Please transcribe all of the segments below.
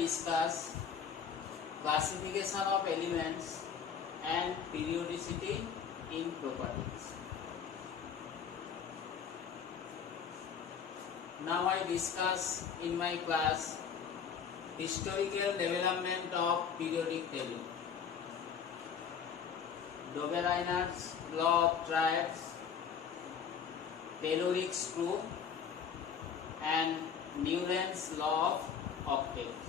discuss classification of elements and periodicity in properties. Now I discuss in my class historical development of periodic table. Dove-Reinhardt's law of triads, Tayloric screw, and Newland's law of octaves.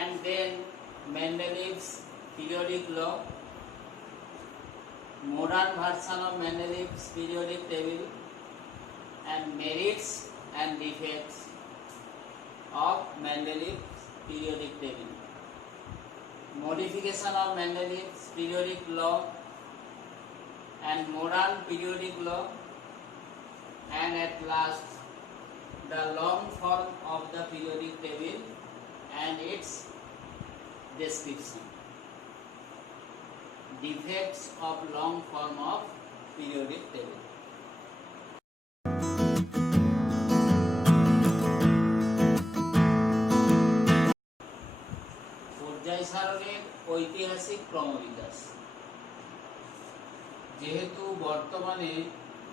And then Mendeleev's periodic law, modern version of Mendeleev's periodic table, and merits and defects of Mendeleev's periodic table, modification of Mendeleev's periodic law and modern periodic law, and at last the long form of the periodic table and its description. Defects of long form of periodic table. পর্যায় সারণীর ঐতিহাসিক ক্রমবিকাশ। যেহেতু বর্তমানে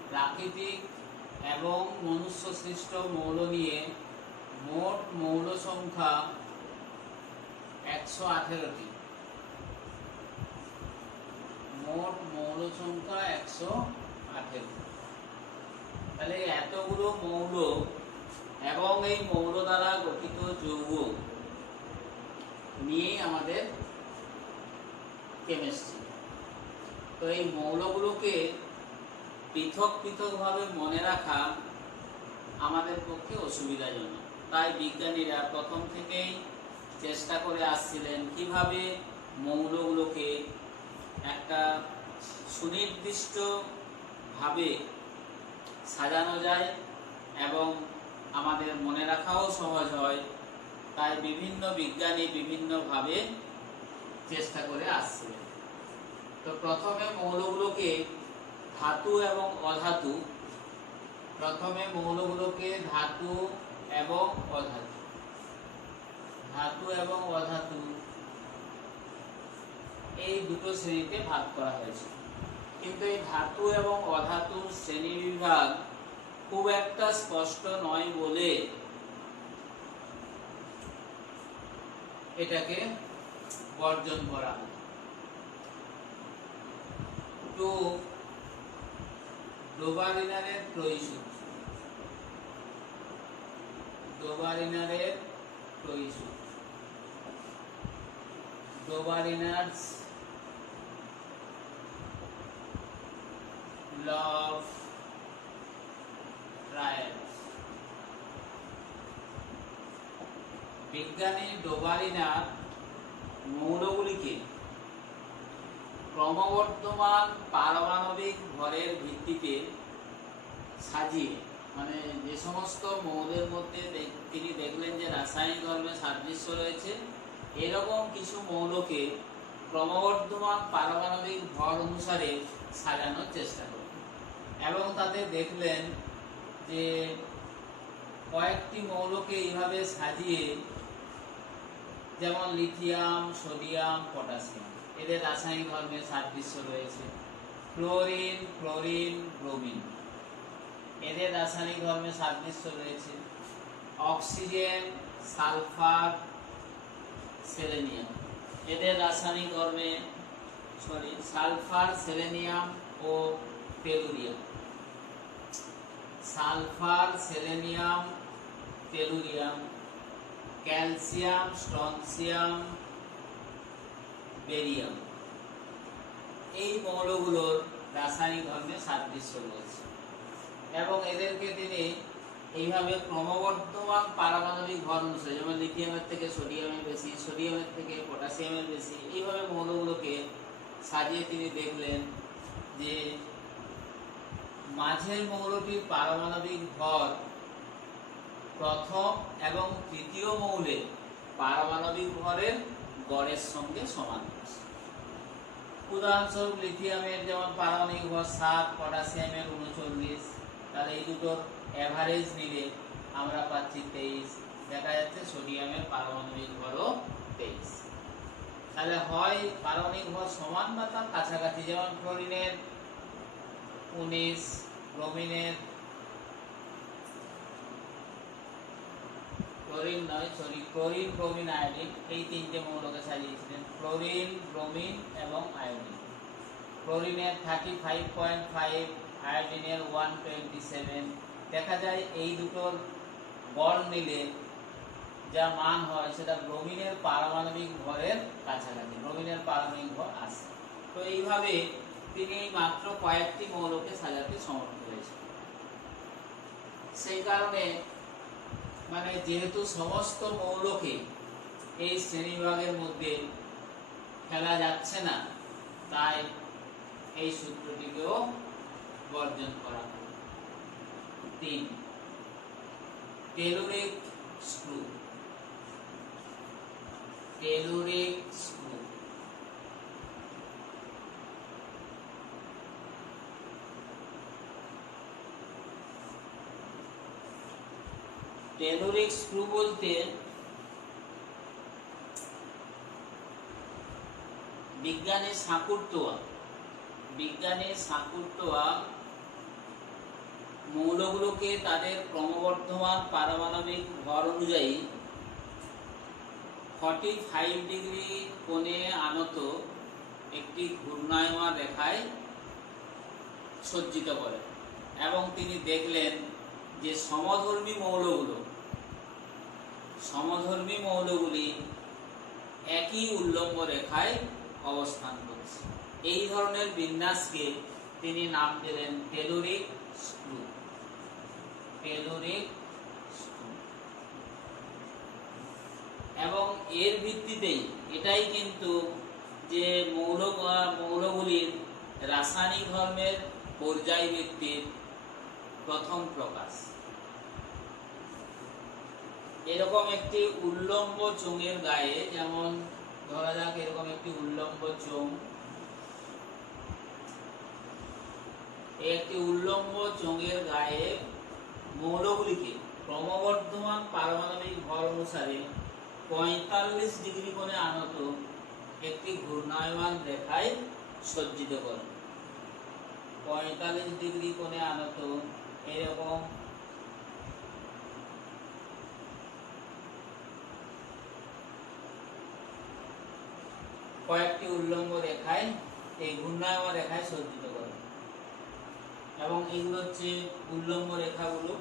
প্রাকৃতিক এবং মনুষ্যসৃষ্ট মৌল নিয়ে মোট মৌল সংখ্যা 118টি, মোট মৌল সংখ্যা 118। তাহলে এতগুলো মৌল এবং এই মৌল দ্বারা গঠিত যৌগ নিয়ে আমাদের কেমিস্ট্রি। তো এই মৌলগুলোকে পৃথক পৃথকভাবে মনে রাখা আমাদের পক্ষে অসুবিধাজনক। তাই বিজ্ঞানীরা প্রথম থেকেই চেষ্টা করে আসছিলেন কিভাবে মৌলগুলোকে একটা সুনির্দিষ্টভাবে সাজানো যায় এবং আমাদের মনে রাখাও সহজ হয়। তাই বিভিন্ন বিজ্ঞানী বিভিন্নভাবে চেষ্টা করে আসছিলেন। তো প্রথমে মৌলগুলোকে ধাতু এবং অধাতু, ধাতু এবং অধাতু এই দুটো শ্রেণীতে ভাগ করা হয়েছে। কিন্তু এই ধাতু এবং অধাতুর শ্রেণী বিভাগ খুব একটা স্পষ্ট নয় বলে এটাকে বর্জন করা হয়। তো ডোভারিনারের ত্রয়ী সূত্র, ডোভারিনার্স ল অফ ট্রায়াডস। বিজ্ঞানী ডোভারিনার মৌলগুলিকে ক্রমবর্ধমান পারমাণবিক ভরের ভিত্তিতে সাজিয়ে, মানে যে সমস্ত মৌলের মধ্যে তিনি দেখলেন যে রাসায়নিক ধর্মে সাদৃশ্য রয়েছে, এরকম কিছু মৌলকে ক্রমবর্ধমান পারমাণবিক ভর অনুসারে সাজানোর চেষ্টা করলেন এবং তাতে দেখলেন যে কয়েকটি মৌলকে এইভাবে সাজিয়ে, যেমন লিথিয়াম, সোডিয়াম, পটাশিয়াম, এদের রাসায়নিক ধর্মের সাদৃশ্য রয়েছে। ক্লোরিন, ব্রোমিন, এদের রাসায়নিক ধর্মের সাদৃশ্য রয়েছে। অক্সিজেন, সালফার, সেলেনিয়াম, এদের রাসায়নিক ধর্মে সালফার, সেলেনিয়াম ও টেলুরিয়াম, ক্যালসিয়াম, স্ট্রনসিয়াম, বেরিয়াম, এই মৌলগুলোর রাসায়নিক ধর্মে সাদৃশ্য রয়েছে এবং এদেরকে তিনি এইভাবে ক্রমবর্ধমান পারমাণবিক ভর অনুসারে, যেমন লিথিয়ামের থেকে সোডিয়ামের বেশি, সোডিয়ামের থেকে পটাশিয়ামের বেশি, এইভাবে মৌলগুলোকে সাজিয়ে তিনি দেখলেন যে মাঝের মৌলটির পারমাণবিক ভর প্রথম এবং তৃতীয় মৌলের পারমাণবিক ভরের গড়ের সঙ্গে সমান। উদাহরণস্বরূপ লিথিয়ামের যেমন পারমাণবিক ভর 7, পটাশিয়ামের 39, তাহলে এই দুটোর এভারেজ নিলে আমরা পাচ্ছি 23। দেখা যাচ্ছে সোডিয়ামের পারমাণবিক ভরও 23। তাহলে হয় পারমাণবিক ভর সমান বা তার কাছাকাছি, যেমন ক্লোরিনের 19, ব্রোমিনের ক্লোরিন, ব্রোমিন, আয়োডিন, এই তিনটে মৌলকে সাজিয়েছিলেন, ক্লোরিন, ব্রোমিন এবং আয়োডিন। ক্লোরিনের 35.5, আয়োডিনের 127। দেখা যায় এই দুটোর গড় নিলে যা মান হয় সেটা ব্রোমিনের পারমাণবিক ভরের কাছাকাছি, ব্রোমিনের পারমাণবিক ভর আছে। তো এইভাবে তিনি মাত্র কয়েকটি মৌলকে সাজাতে সমর্থ হয়েছেন। সেই কারণে মানে যেহেতু সমস্ত মৌলকে এই শ্রেণীবিভাগের মধ্যে ফেলা যাচ্ছে না, তাই এই সূত্রটিকেও বর্জন করা হলো। 3, টেলুরিক স্ক্রু। টেলুরিক স্ক্রু টেলুরিক স্ক্রু বলতে বিজ্ঞানের সাঁকুরতোয়া মৌলগুলোকে তাদের ক্রমবর্ধমান পারমাণবিক ভর অনুযায়ী 45 ডিগ্রি কোণে আনত একটি ঘূর্ণায়মান রেখায় সজ্জিত করে, এবং তিনি দেখলেন যে সমধর্মী মৌলগুলি একই উল্লম্ব রেখায় অবস্থান করছে। এই ধরনের বিন্যাসকে তিনি নাম দিলেন টেলুরিক স্ক্রু। এবং এর ভিত্তিতেই এটাই কিন্তু যে মৌলগুলির রাসায়নিক ধর্মের পর্যায়ভিত্তিক প্রথম প্রকাশ। এরকম একটি উল্লম্ব চোঙের গায়ে, যেমন ধরা যাক এরকম একটি উল্লম্ব চোঙ, একটি উল্লম্ব চোঙের গায়ে মৌলগুলিকে ক্রমবর্ধমান পারমাণবিক ভর অনুসারে 45 ডিগ্রি কোণে আনত একটি ঘূর্ণায়মান রেখায় সজ্জিত করে। 45 ডিগ্রি কোণে আনত এরকম কয়েকটি উল্লম্ব রেখায়, এই ঘূর্ণায়মান রেখায় সজ্জিত করে। এবং এগুলো হচ্ছে উল্লম্ব রেখাগুলো।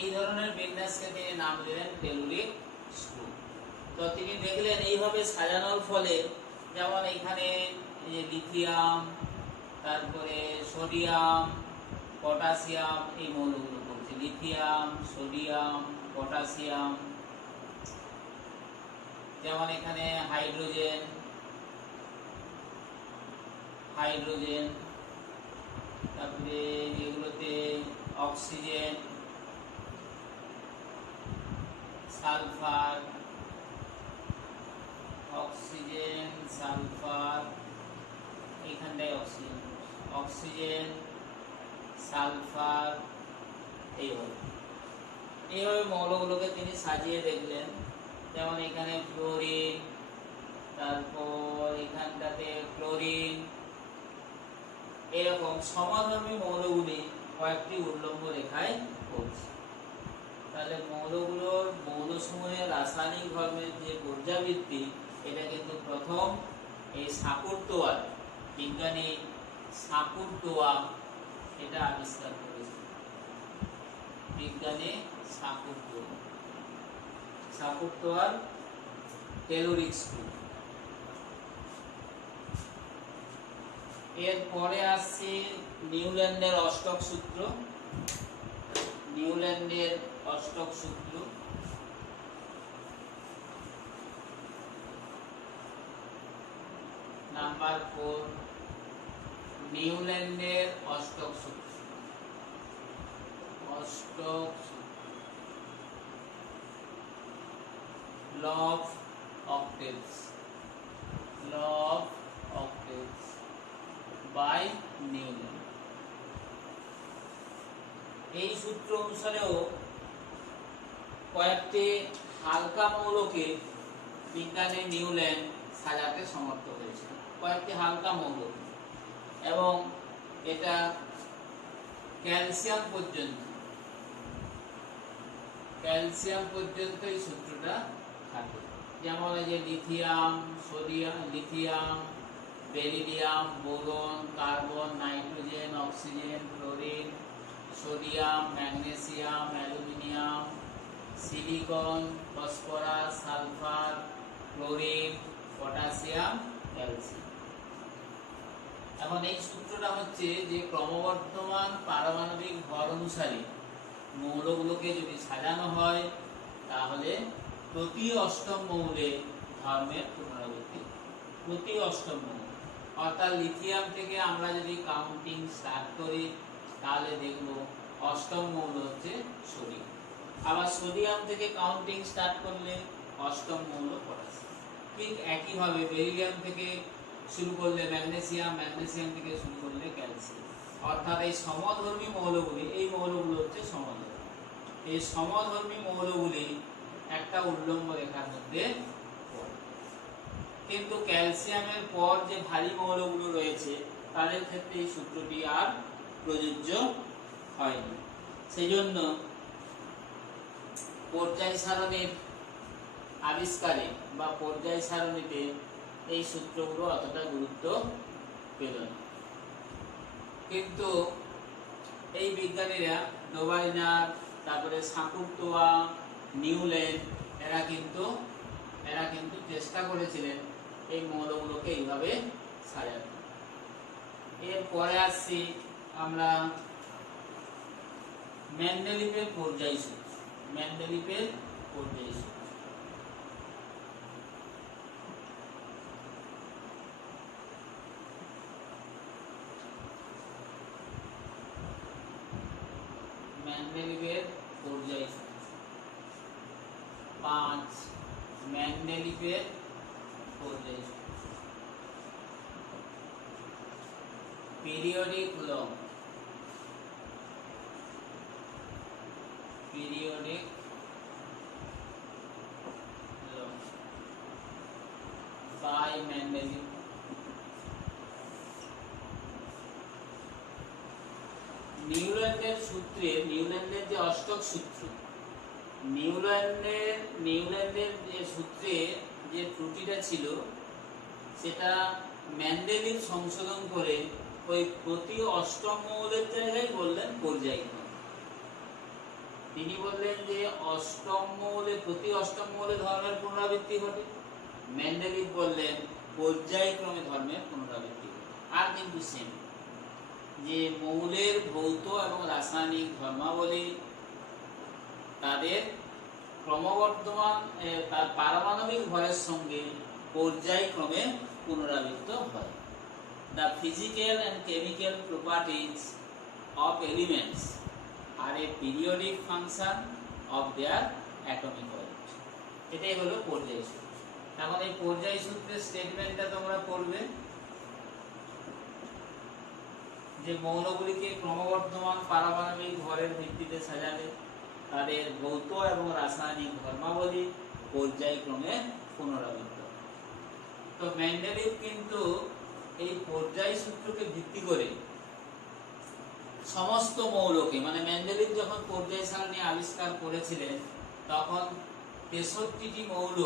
এই ধরনের বিন্যাসকে তিনি নাম দিলেন টেলুরিক স্ক্রু। তো তিনি দেখলেন এইভাবে সাজানোর ফলে, যেমন এখানে লিথিয়াম, তারপরে সোডিয়াম, পটাশিয়াম, এই মৌলগুলো পড়ছে, লিথিয়াম, সোডিয়াম, পটাশিয়াম। যেমন এখানে হাইড্রোজেন, তারপরে এগুলোতে অক্সিজেন, সালফার, এইখানটায় অক্সিজেন, সালফার, এইভাবে মৌলগুলোকে তিনি সাজিয়ে দেখলেন। যেমন এখানে ফ্লোরিন, তারপর এখানটাতে ক্লোরিন, এরকম সমধর্মী মৌলগুলি কয়েকটি উল্লম্ব রেখায় পড়ছে। তাহলে মৌলসমূহের রাসায়নিক ধর্মের যে পর্যাবৃত্তি, এটা কিন্তু প্রথম এই সাঁকুরতোয়া, বিজ্ঞানী সাঁকুরতোয়া এটা আবিষ্কার করেছে। সাঁকুরতোয়ার টেলুরিক স্ক্রু। এরপরে আসছে নিউল্যান্ডের অষ্টক সূত্র। নাম্বার 4 নিউল্যান্ডের অষ্টক সূত্র। Law of octaves by Newland. এই সূত্র অনুসারেও কয়েকটি হালকা মৌলকে বিজ্ঞানী নিউল্যান্ড সাজাতে সমর্থ হয়েছে, কয়েকটি হালকা মৌল, এবং এটা ক্যালসিয়াম পর্যন্ত এই সূত্রটা থাকে। যেমন এই যে lithium, beryllium, boron, carbon, nitrogen, oxygen, chlorine, sodium, magnesium, aluminium, silicon, phosphorus, sulphur, chlorine, potassium, calcium. এখন এই সূত্রটা হচ্ছে যে ক্রমবর্ধমান পারমাণবিক ভর অনুসারে মৌলগুলোকে যদি সাজানো হয় তাহলে প্রতি অষ্টম মৌলে ধর্মের পুনরাবৃত্তি। প্রতি অষ্টম মৌল অর্থাৎ লিথিয়াম থেকে আমরা যদি কাউন্টিং স্টার্ট করি তাহলে দেখব অষ্টম মৌল হচ্ছে সোডিয়াম। আবার সোডিয়াম থেকে কাউন্টিং স্টার্ট করলে অষ্টম মৌল পটাশিয়াম। ঠিক একইভাবে বেরিলিয়াম থেকে শুরু করলে ম্যাগনেসিয়াম, থেকে শুরু করলে ক্যালসিয়াম। অর্থাৎ এই সমধর্মী মৌলগুলি, এই মৌলগুলো হচ্ছে সমধর্মী। এই সমধর্মী মৌলগুলি একটা উল্লম্ব রেখার মধ্যে পড়ে। কিন্তু ক্যালসিয়ামের পর যে ভারী মৌলগুলো রয়েছে তাদের ক্ষেত্রে এই সূত্রটি আর প্রযোজ্য হয়নি। সেজন্য পর্যায় সারণীর আবিষ্কারে বা পর্যায় সারণীতে এই সূত্রগুলো অতটা গুরুত্ব পেল না। কিন্তু এই বিজ্ঞানীরা ডোবাইনার, তারপরে সাকুরতোয়া, নিউল্যান্ড এরা কিন্তু চেষ্টা করেছিলেন এই মৌলগুলোকে এইভাবে সাজাতে। এরপরে আসছি আমরা মেন্ডেলিভের পর্যায় সূত্র। মেন্ডেলিভের পর্যায় সূত্র 5 মেন্ডেলিভের পর্যায় সূত্র। Periodic law by Mendeleev. নিউল্যান্ডের যে অষ্টক সূত্র, নিউল্যান্ডের যে সূত্রে যে ত্রুটিটা ছিল সেটা মেন্ডেলিভ সংশোধন করে ওই প্রতি অষ্টম মৌলের জায়গায় বললেন পর্যায়ক্রম। তিনি বললেন যে প্রতি অষ্টম মৌলে ধর্মের পুনরাবৃত্তি ঘটে। মেন্ডেলিভ বললেন পর্যায়ক্রমে ধর্মের পুনরাবৃত্তি ঘটে। আর কিন্তু সেম যে মৌলের ভৌত এবং রাসায়নিক ধর্মাবলী তাদের ক্রমবর্ধমান তার পারমাণবিক ভরের সঙ্গে পর্যায়ক্রমে পুনরাবৃত্ত হয়। The physical and chemical properties of elements are a periodic function of their atomic weight. এটাই হলো পর্যায় সূত্র। এখন এই পর্যায় সূত্রের স্টেটমেন্টটা তোমরা পড়বে যে মৌলগুলিকে ক্রমবর্ধমান পারমাণবিক ভরের ভিত্তিতে সাজালে তাদের ভৌত এবং রাসায়নিক ধর্মাবলী পর্যায়ক্রমে পুনরাবৃত্ত। তো মেন্ডেলিভ কিন্তু এই পর্যায় সূত্রকে ভিত্তি করে সমস্ত মৌলকে, মানে মেন্ডেলিভ যখন পর্যায় সারণী আবিষ্কার করেছিলেন তখন 63টি মৌল,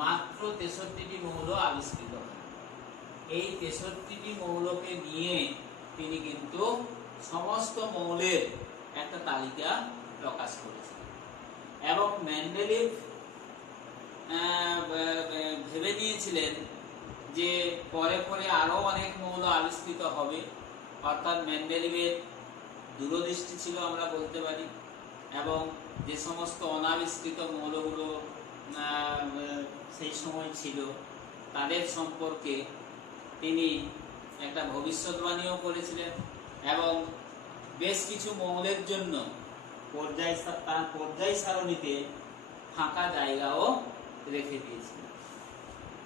মাত্র 63টি মৌল আবিষ্কৃত হয়। এই 63টি মৌলকে নিয়ে তিনি কিন্তু সমস্ত মৌলের একটা তালিকা প্রকাশ করেছিলেন। এবং মেন্ডেলিভ ভেবে নিয়েছিলেন যে পরে পরে আরো অনেক মৌল আবিষ্কৃত হবে। অর্থাৎ মেন্ডেলিভের দূরদৃষ্টি ছিল আমরা বলতে পারি, এবং যে সমস্ত অনাবিষ্কৃত মৌলগুলো সেই সময় ছিল তাদের সম্পর্কে তিনি একটা ভবিষ্যৎবাণীও করেছিলেন এবং বেশ কিছু মৌলের জন্য তার পর্যায় সারণীতে ফাঁকা জায়গাও রেখে দিয়েছিলেন।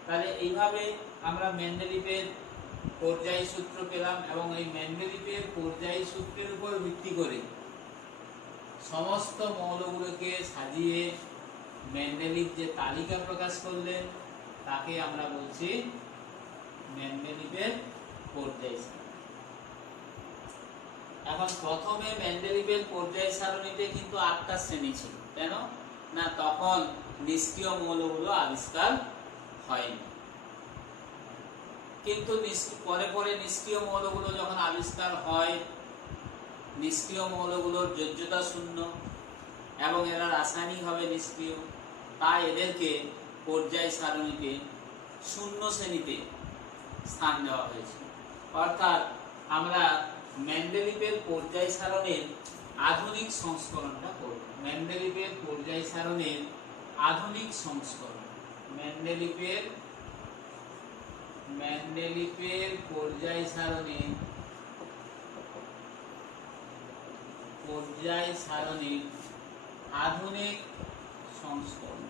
তাহলে এইভাবে আমরা মেন্ডেলিভের পর্যায় সূত্র পেলাম এবং এই মেন্ডেলিভের পর্যায় সূত্রের উপর ভিত্তি করে সমস্ত মৌলগুলোকে সাজিয়ে মেন্ডেলিভ যে তালিকা প্রকাশ করলেন তাকে আমরা বলছি মেন্ডেলিভের পর্যায় সারণী। এখন প্রথমে মেন্ডেলিভের পর্যায় সারণীতে কিন্তু 8টা শ্রেণী ছিল, কেন না তখন নিষ্ক্রিয় মৌলগুলো আবিষ্কার হয়নি। কিন্তু পরে পরে নিষ্ক্রিয় মৌলগুলো যখন আবিষ্কার হয়, নিষ্ক্রিয় মৌলগুলোর যোজ্যতা শূন্য এবং এরা রাসায়নিকভাবে নিষ্ক্রিয়, তাই এদেরকে পর্যায় সারণীতে 0 শ্রেণীতে স্থান দেওয়া হয়েছে। অর্থাৎ আমরা মেন্ডেলিভের পর্যায় সারণীর আধুনিক সংস্করণটা করব। মেন্ডেলিভের পর্যায় সারণীর আধুনিক সংস্করণ, মেন্ডেলিভের পর্যায় সারণীর আধুনিক সংস্করণ,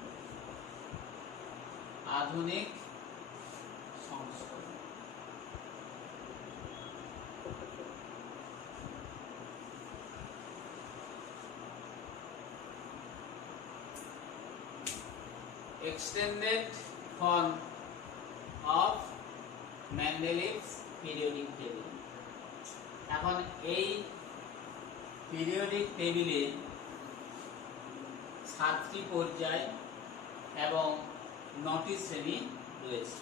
আধুনিক সংস্করণ। Extended form of Mendeleev's periodic table। এখন এই পিরিয়ডিক টেবিলে 7টি পর্যায় এবং 9টি শ্রেণী রয়েছে।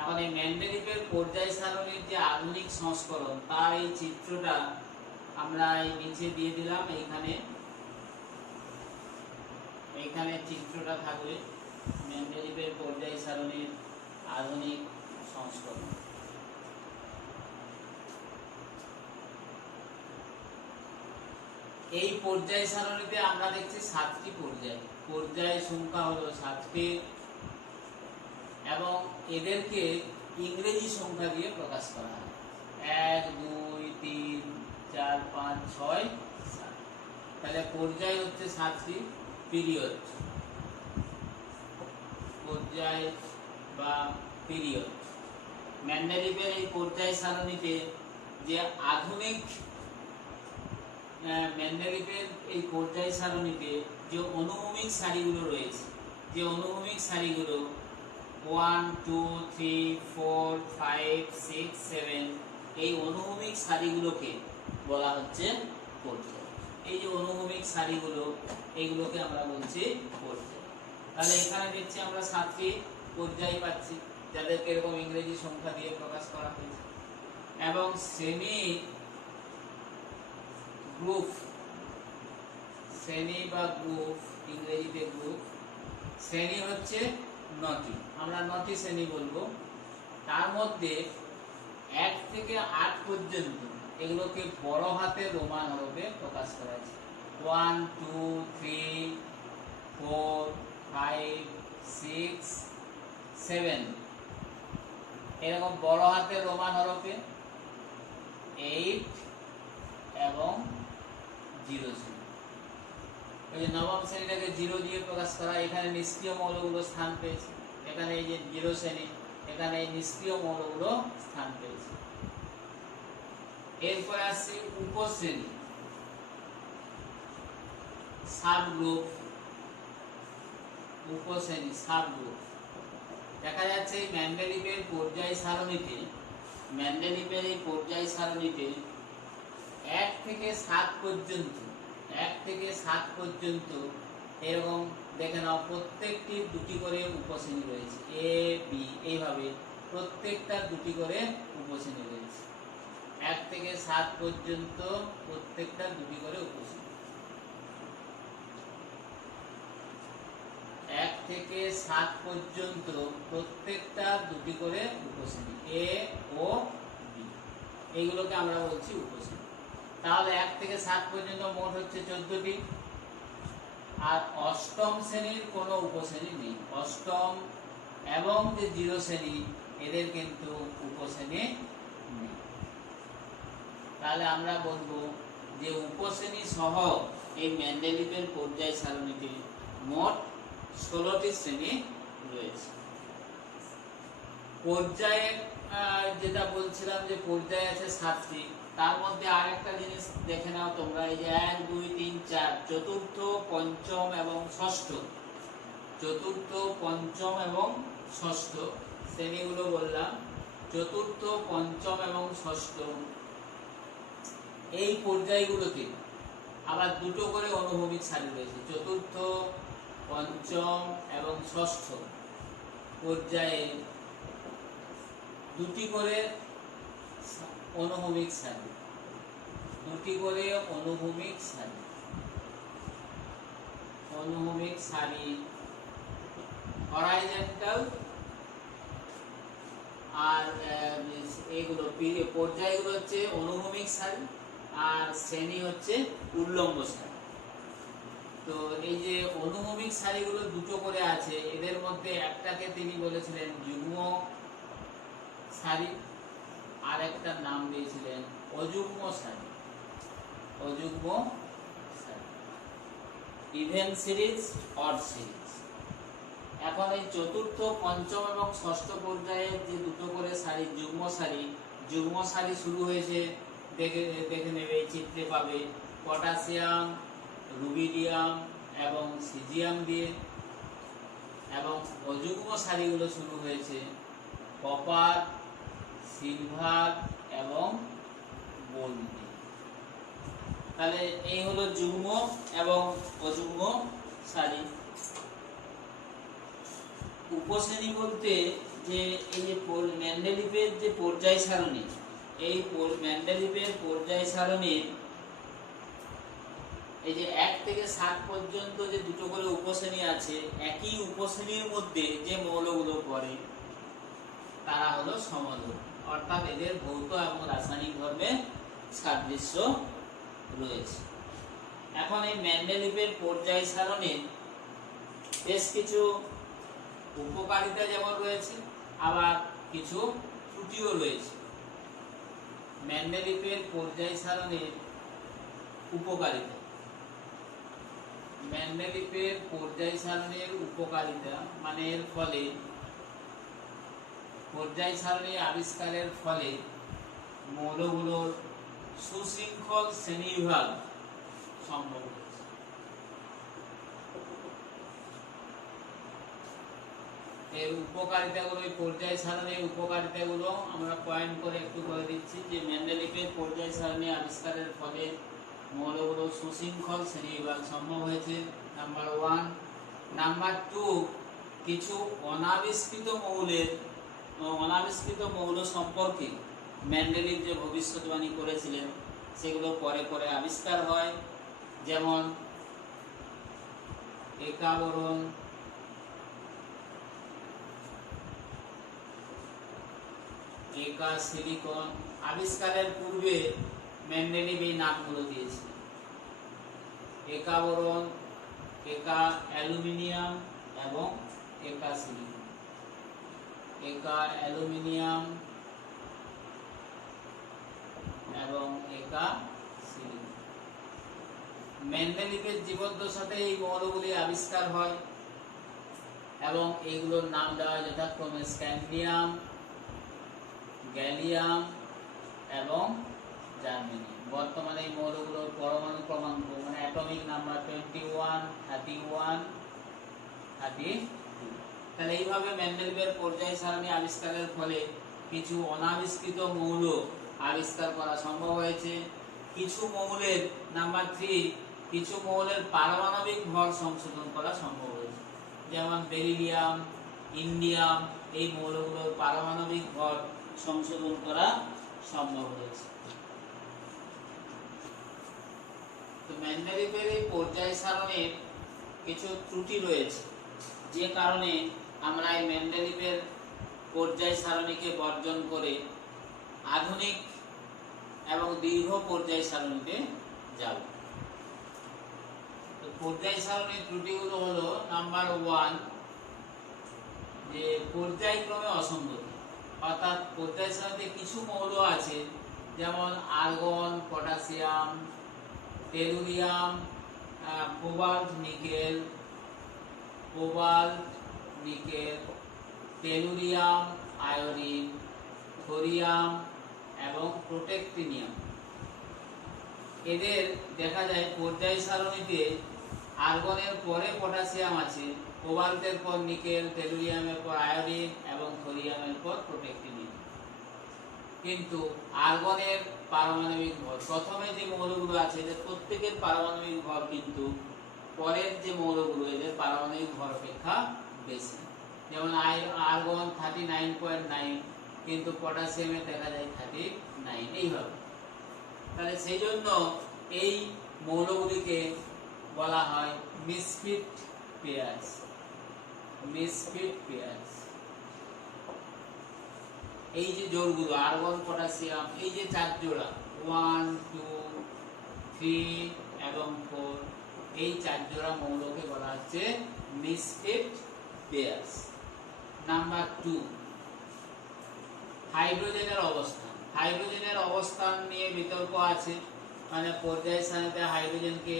এখন এই মেন্ডেলিভের পর্যায় সারণীর যে আধুনিক সংস্করণ তার এই চিত্রটা আমরা এই নিচে দিয়ে দিলাম। এইখানে চিত্রটা থাকবে মেন্ডেলিভের পর্যায় সারণীর আধুনিক সংস্করণ। এই পর্যায় সারণীতে আমরা দেখছি 7টি পর্যায় সংখ্যা হলো 7টি এবং এদেরকে ইংরেজি সংখ্যা দিয়ে প্রকাশ করা হয় 1 2 3 4 5 6 7। তাহলে পর্যায় হচ্ছে 7টি, পিরিয়ড পর্যায় বা পিরিয়ড। মেন্ডেলিভের এই পর্যায় সারণীতে যে আধুনিক মেন্ডেলিভের এই পর্যায় সারণীতে যে অনুভূমিক সারিগুলো রয়েছে, যে অনুভূমিক সারিগুলো 1 2 3 4 5 6 7, এই অনুভূমিক সারিগুলোকে বলা হচ্ছে পর্যায়। এই যে অনুভূমিক সারিগুলো, এইগুলোকে আমরা বলছি পর্যায়। তাহলে এখানে দেখছি আমরা 7টি পর্যায় পাচ্ছি, যাদেরকে এরকম ইংরেজি সংখ্যা দিয়ে প্রকাশ করা হয়েছে। এবং শ্রেণী গ্রুপ, শ্রেণী বা গ্রুপ, ইংরেজিতে গ্রুপ, শ্রেণী হচ্ছে 9টি। আমরা 9টি শ্রেণী বলবো। তার মধ্যে 1 থেকে 8 পর্যন্ত এগুলোকে বড় হাতের রোমান হরফে প্রকাশ করা হয়েছে। 1 2 3 4 5 6 7 এরকম বড় হাতের রোমান হরফে, 8 এবং 0 শ্রেণী। এই যে নবম শ্রেণীটাকে 0 দিয়ে প্রকাশ করা, এখানে নিষ্ক্রিয় মৌলগুলো স্থান পেয়েছে। এখানে এই যে 0 শ্রেণী, এখানে এই নিষ্ক্রিয় মৌলগুলো স্থান পেয়েছে। এরপরে আসছে উপশ্রেণী, সাবগ্রুপ। উপশ্রেণী, সাবগ্রুপ। দেখা যাচ্ছে এই মেন্ডেলিভের পর্যায় সারণীতে, মেন্ডেলিভের এই পর্যায় সারণীতে 1 থেকে 7 পর্যন্ত, 1 থেকে 7 পর্যন্ত এরকম দেখে নাও, প্রত্যেকটি 2টি করে উপশ্রেণী রয়েছে। এ বি, এইভাবে প্রত্যেকটার 2টি করে উপশ্রেণী রয়েছে। 1 থেকে 7 পর্যন্ত প্রত্যেকটার 2টি করে উপশ্রেণী। 1 থেকে 7 পর্যন্ত প্রত্যেকটার 2টি করে উপশ্রেণী, এ ও বি, এইগুলোকে আমরা বলছি উপশ্রেণী। তাহলে 1 থেকে 7 পর্যন্ত মোট হচ্ছে 14টি। আর অষ্টম শ্রেণীর কোনো উপশ্রেণী নেই। অষ্টম এবং যে জিরো শ্রেণী এদের কিন্তু উপশ্রেণী নেই। তাহলে আমরা বলবো যে উপশ্রেণী সহ এই মেন্ডেলিভের পর্যায় সারণীতে মোট 16টি শ্রেণী রয়েছে। পর্যায়ে যেটা বলছিলাম যে পর্যায়ে আছে 7টি, তার মধ্যে আরেকটা জিনিস দেখে নাও তোমরা, এই যে 1 2 3 4 চতুর্থ, পঞ্চম এবং ষষ্ঠ, চতুর্থ, পঞ্চম এবং ষষ্ঠ শ্রেণীগুলো বললাম। চতুর্থ, পঞ্চম এবং ষষ্ঠ এই পর্যায়গুলোতে আবার দুটো করে অনুভূমিক সারি রয়েছে। চতুর্থ, পঞ্চম এবং ষষ্ঠ পর্যায়ে দুটি করে অনুভূমিক সারি, দুটি করে অনুভূমিক সারি, অনুভূমিক সারি হরাইজন্টাল, আর এইগুলো পর্যায়গুলো হচ্ছে অনুভূমিক সারি আর শ্রেণী হচ্ছে উল্লম্ব সারি। তো এই যে অনুভূমিক সারিগুলো দুটো করে আছে, এদের মধ্যে একটাকে তিনি বলেছিলেন যুগ্ম সারি, আর একটা নাম দিয়েছিলেন অযুগ্ম সারি। অযুগ্ম সারি, ইভেন সিরিজ, অড সিরিজ। এখন এই চতুর্থ, পঞ্চম এবং ষষ্ঠ পর্যায়ে যে দুটো করে সারি যুগ্ম সারি, যুগ্ম সারি শুরু হয়েছে দেখে নেবে, এই চিত্রে পাবে পটাশিয়াম, রুবিডিয়াম এবং সিজিয়াম দিয়ে। এবং অযুগ্ম সারিগুলো শুরু হয়েছে কপার, সিলভার এবং গোল্ড দিয়ে। তাহলে এই হলো যুগ্ম এবং অযুগ্ম সারি। উপশ্রেণী বলতে যে এই যে মেন্ডেলিভের যে পর্যায় সারণী, এই মেন্ডেলিভের পর্যায় সারণীর এই যে 1 থেকে 7 পর্যন্ত যে দুটো করে উপশ্রেণী আছে, একই উপশ্রেণীর মধ্যে যে মৌলগুলো পড়ে তারা হলো সমধর্মী, অর্থাৎ এদের ভৌত এবং রাসায়নিক ধর্মে সাদৃশ্য রয়েছে। এখন এই মেন্ডেলিভের পর্যায় সারণীর বেশ কিছু উপকারিতা যেমন রয়েছে, আবার কিছু ত্রুটিও রয়েছে। মেন্ডেলিভের পর্যায় সারণীর উপকারিতা, মেন্ডেলিভের পর্যায় সারণীর উপকারিতা মানে এর ফলে, পর্যায় সারণী আবিষ্কারের ফলে মৌলগুলোর সুশৃঙ্খল শ্রেণীবিভাগ সম্ভব হয়েছে। এর উপকারিতাগুলো, এই পর্যায় সারণীর উপকারিতাগুলো আমরা পয়েন্ট করে একটু বলে দিচ্ছি। যে মেন্ডেলিভের পর্যায় সারণী আবিষ্কারের ফলে মৌলগুলো সুশৃঙ্খল শ্রেণীবিভাগ সম্ভব হয়েছে, নাম্বার 1। নাম্বার 2, কিছু অনাবিষ্কৃত মৌল সম্পর্কে মেন্ডেলিভ যে ভবিষ্যৎবাণী করেছিলেন সেগুলো পরে পরে আবিষ্কার হয়। যেমন একা বোরন, একা সিলিকন আবিষ্কারের পূর্বে মেন্ডেলিভ এই নামগুলো দিয়েছিলেন। একা বোরন, একা অ্যালুমিনিয়াম এবং একা সিলিকন। একা অ্যালুমিনিয়াম এবং একা সিলিকন। মেন্ডেলিভের জীবদ্দশাতে এই মৌলগুলি আবিষ্কার হয় এবং এইগুলোর নাম দেওয়া যথাক্রমে স্ক্যান্ডিয়াম, গ্যালিয়াম এবং জার্মেনিয়াম। বর্তমানে এই মৌলগুলোর পরমাণু ক্রমাঙ্ক মানে অ্যাটমিক নাম্বার 21, 31, 32। তাহলে এইভাবে মেন্ডেলিভের পর্যায় সারণী আবিষ্কারের ফলে কিছু অনাবিষ্কৃত মৌল আবিষ্কার করা সম্ভব হয়েছে। কিছু মৌলের, নাম্বার 3, কিছু মৌলের পারমাণবিক ভর সংশোধন করা সম্ভব হয়েছে। যেমন বেরিলিয়াম, ইন্ডিয়াম, এই মৌলগুলোর পারমাণবিক ভর সংশোধন করা সম্ভব হয়েছে। তো মেন্ডেলিভের এই পর্যায় সারণীর কিছু ত্রুটি রয়েছে, যে কারণে আমরা এই মেন্ডেলিভের পর্যায় সারণীকে বর্জন করে আধুনিক এবং দীর্ঘ পর্যায় সারণীতে যাব। তো পর্যায় সারণীর ত্রুটিগুলো হলো, নাম্বার 1, যে পর্যায়ক্রমে অসঙ্গতি, অর্থাৎ পর্যায় সারণীতে কিছু মৌল আছে যেমন argon, potassium, tellurium, cobalt nickel, tellurium, iodine, thorium এবং প্রোটেক্টিনিয়াম। এদের দেখা যায় পর্যায় সারণীতে আর্গনের পরে পটাশিয়াম আছে, কোবাল্টের পর নিকেল, টেলুরিয়ামের পর আয়োডিন এবং থোরিয়ামের পর প্রোটেক্টিনিয়াম। কিন্তু আর্গনের পারমাণবিক ভর, প্রথমে যে মৌলগুলো আছে এদের প্রত্যেকের পারমাণবিক ভর কিন্তু পরের যে মৌলগুলো এদের পারমাণবিক ভর অপেক্ষা বেশি। যেমন আর্গন 39.9, কিন্তু পটাশিয়ামে দেখা যায় 39, এইভাবে। তাহলে সেই জন্য এই মৌলগুলিকে বলা হয় মিসফিট পেয়ার্স। এই যে জোড়গুলো আর্গন, পটাশিয়াম, এই যে 4 জোড়া 1, 2, 3 এবং 4, এই 4 জোড়া মৌলকে বলা হচ্ছে মিসফিট পেয়ার্স। নাম্বার 2, হাইড্রোজেনের অবস্থান। হাইড্রোজেনের অবস্থান নিয়ে বিতর্ক আছে, মানে পর্যায় সারণীতে হাইড্রোজেনকে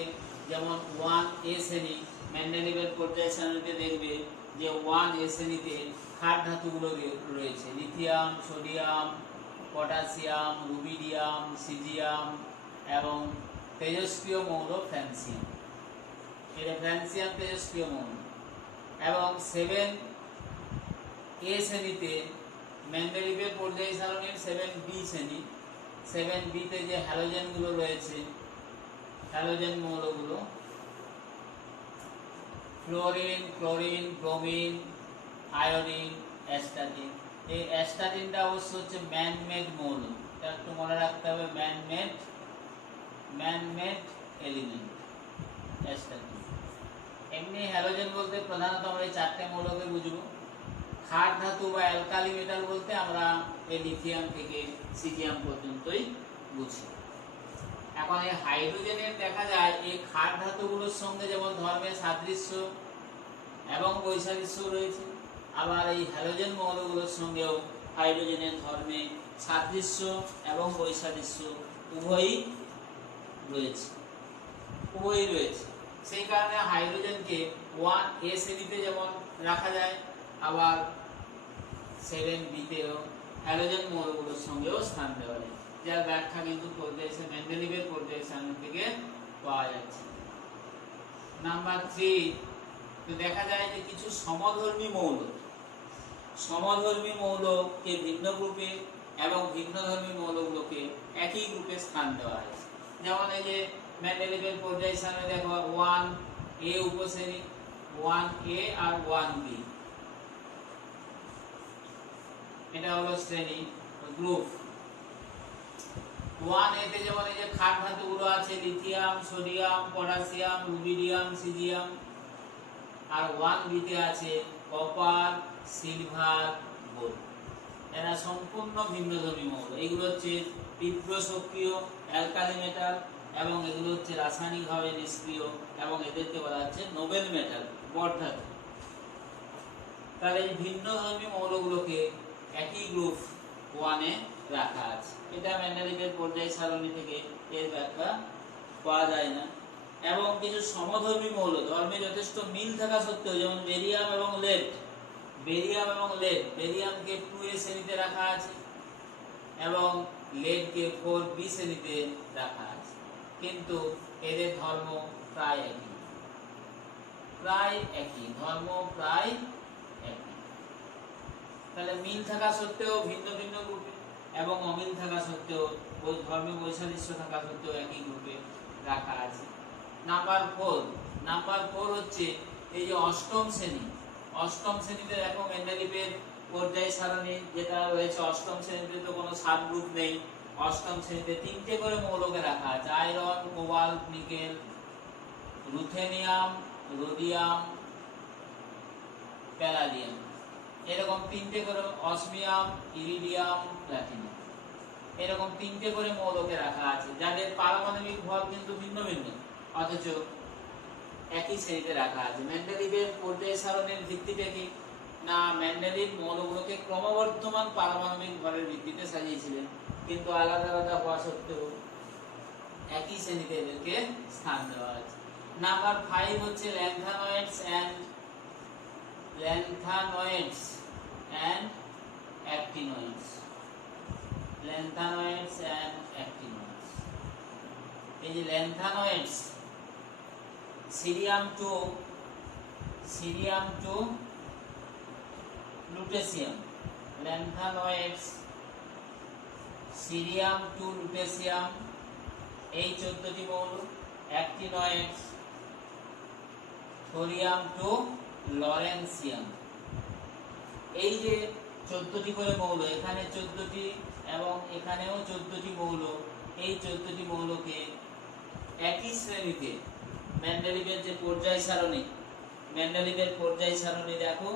যেমন 1A শ্রেণী, মেন্ডেলিভের পর্যায় সারণীতে দেখবে যে 1A শ্রেণীতে ক্ষার ধাতুগুলো রয়েছে, lithium, sodium, potassium, rubidium, caesium এবং তেজস্ক্রিয় মৌল ফ্রান্সিয়াম। এটা ফ্রান্সিয়াম তেজস্ক্রিয় মৌল। এবং 7A শ্রেণীতে মেন্ডেলিভের পর্যায় সারণীর 7B শ্রেণী, 7B তে যে হ্যালোজেনগুলো রয়েছে, হ্যালোজেন মৌলগুলো fluorine, chlorine, bromine, iodine, astatine. এই অ্যাস্টাটিনটা অবশ্য হচ্ছে ম্যানমেড মৌল, এটা একটু মনে রাখতে হবে, ম্যানমেড এলিমেন্ট অ্যাস্টাটিন। এমনি হ্যালোজেন বলতে প্রধানত আমরা এই 4টে মৌলকে বুঝবো। ক্ষার ধাতু বা অ্যালকালি মেটাল বলতে আমরা এই লিথিয়াম থেকে সিজিয়াম পর্যন্তই বুঝি। এখন এই হাইড্রোজেনের দেখা যায় এই ক্ষার ধাতুগুলোর সঙ্গে যেমন ধর্মের সাদৃশ্য এবং বৈসাদৃশ্য রয়েছে, আবার এই হ্যালোজেন মৌলগুলোর সঙ্গেও হাইড্রোজেনের ধর্মে সাদৃশ্য এবং বৈসাদৃশ্য উভয়ই রয়েছে। সেই কারণে হাইড্রোজেনকে 1A শ্রেণীতে যেমন রাখা যায়, আবার 7B তেও হ্যালোজেন মৌলগুলোর সঙ্গেও স্থান দেওয়া যায়, যার ব্যাখ্যা কিন্তু মেন্ডেলিভের পর্যায় সারণী থেকে পাওয়া যাচ্ছে। নাম্বার 3, দেখা যায় যে কিছু সমধর্মী মৌলকে ভিন্ন গ্রুপে এবং ভিন্নধর্মী মৌলগুলোকে একই গ্রুপে স্থান দেওয়া হয়েছে। যেমন এই যে মেন্ডেলিভের পর্যায় সারণী দেখো 1A উপশ্রেণী, 1A আর 1B, এটা হলো শ্রেণী গ্রুপ। 1A তে যেমন এই যে ক্ষার ধাতুগুলো আছে lithium, sodium, potassium, rubidium, caesium, আর 1B তে আছে কপার, সিলভার, গোল্ড। এরা সম্পূর্ণ ভিন্নধর্মী মৌল। এগুলো হচ্ছে তীব্র সক্রিয় অ্যালকালি মেটাল এবং এগুলো হচ্ছে রাসায়নিকভাবে নিষ্ক্রিয় এবং এদেরকে বলা হচ্ছে নোবেল মেটাল, বর্ধাতু। তাহলে এই ভিন্নধর্মী মৌলগুলোকে একই গ্রুপ 1-এ রাখা আছে। এটা মেন্ডেলিভের পর্যায় সারণী থেকে এর ব্যাখ্যা পাওয়া যায় না। এবং কিছু সমধর্মী মৌল ধর্মে যথেষ্ট মিল থাকা সত্ত্বেও, যেমন বেরিয়াম এবং লেড, বেরিয়ামকে 2A শ্রেণীতে রাখা আছে এবং লেডকে 4B শ্রেণীতে রাখা আছে, কিন্তু এদের ধর্ম প্রায় একই, ধর্ম প্রায় একই। তাহলে মিল থাকা সত্ত্বেও ভিন্ন ভিন্ন গ্রুপে এবং অমিল থাকা সত্ত্বেও ওই ধর্মে বৈসাদৃশ্য থাকা সত্ত্বেও একই গ্রুপে রাখা আছে। নাম্বার 4 হচ্ছে এই যে অষ্টম শ্রেণীতে দেখো মেন্ডেলিভের পর্যায় সারণী যেটা রয়েছে, অষ্টম শ্রেণীতে তো কোনো সাব গ্রুপ নেই। অষ্টম শ্রেণীতে 3টে করে মৌলকে রাখা আছে, iron, cobalt, nickel, ruthenium, rhodium, palladium, এরকম 3টে করে, অসমিয়াম, ইরিডিয়াম, প্লাটিনাম, এরকম 3টে করে মৌলকে রাখা আছে, যাদের পারমাণবিক ভর কিন্তু ভিন্ন ভিন্ন, অথচ একই শ্রেণীতে রাখা আছে। মেন্ডেলিভের পর্যায় সারণীর ভিত্তিটা কি? না, মেন্ডেলিভ মৌলগুলোকে ক্রমবর্ধমান পারমাণবিক ভরের ভিত্তিতে সাজিয়েছিলেন, কিন্তু আলাদা আলাদা হওয়া সত্ত্বেও একই শ্রেণীতে এদেরকে স্থান দেওয়া আছে। নাম্বার 5 হচ্ছে ল্যান্থানয়েডস এন্ড অ্যাক্টিনয়েডস। ল্যান্থানয়েডস এন্ড অ্যাক্টিনয়েডস। এই যে ল্যান্থানয়েডস, সিরিয়াম টু লুটেসিয়াম, ল্যান্থানয়েডস, সিরিয়াম টু লুটেসিয়াম, এই 14টি মৌল। অ্যাক্টিনয়েডস, থোরিয়াম টু লরেন্সিয়াম। এই যে 14টি করে মৌল, এখানে 14টি এবং এখানেও 14টি মৌল, এই 14টি মৌলকে একই শ্রেণীতে মেন্ডেলিভের যে পর্যায় সারণী, মেন্ডেলিভের পর্যায় সারণী দেখো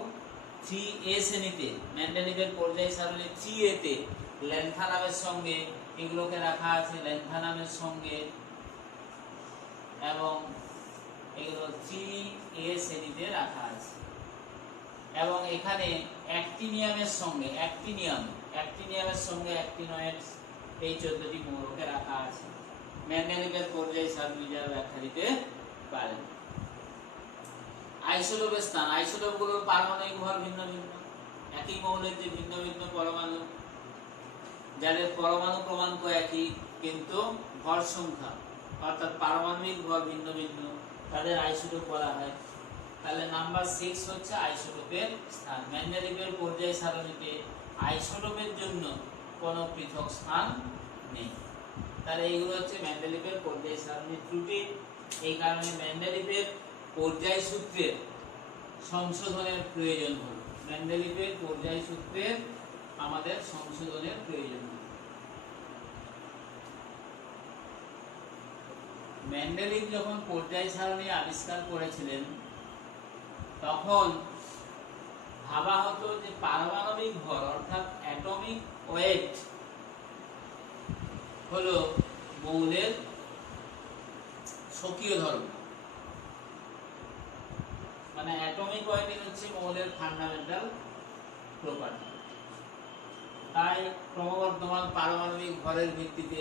3A শ্রেণীতে, মেন্ডেলিভের পর্যায় সারণী 3A তে ল্যান্থানামের সঙ্গে এগুলোকে রাখা আছে, ল্যান্থানামের সঙ্গে, এবং এগুলো 3A শ্রেণীতে রাখা আছে। এবং এখানে অ্যাক্টিনিয়ামের সঙ্গে অ্যাক্টিনিয়ামের সঙ্গে অ্যাক্টিনয়েডস, এই 14টি মৌলকে রাখা আছে। মেন্ডেলিভের পর্যায় সারণী যারা ব্যাখ্যা দিতে পারেন। আইসোটোপের স্থান, আইসোটোপগুলোর পারমাণবিক ভর ভিন্ন ভিন্ন, একই মৌলের যে ভিন্ন ভিন্ন পরমাণু, যাদের পরমাণু ক্রমাঙ্ক একই কিন্তু ভর সংখ্যা অর্থাৎ পারমাণবিক ভর ভিন্ন ভিন্ন, তাদের আইসোটোপ বলা হয়। তাহলে নাম্বার 6 হচ্ছে আইসোটোপের স্থান। মেন্ডেলিভের পর্যায় সারণীতে আইসোটোপের জন্য কোনো পৃথক স্থান নেই। তাহলে এইগুলো হচ্ছে মেন্ডেলিভের পর্যায় সারণীর ত্রুটি। এই কারণে মেন্ডেলিভের পর্যায় সূত্রের সংশোধনের প্রয়োজন হলো। মেন্ডেলিভের পর্যায় সূত্রের আমাদের সংশোধনের প্রয়োজন হলো। মেন্ডেলিভ যখন পর্যায় সারণী আবিষ্কার করেছিলেন তখন ভাবা হতো যে পারমাণবিক ভর অর্থাৎ অ্যাটমিক ওয়েট হলো মৌলের স্বকীয় ধর্ম, মানে অ্যাটমিক ওয়েট হচ্ছে মৌলের ফান্ডামেন্টাল প্রপার্টি। তাই ক্রমবর্ধমান পারমাণবিক ভরের ভিত্তিতে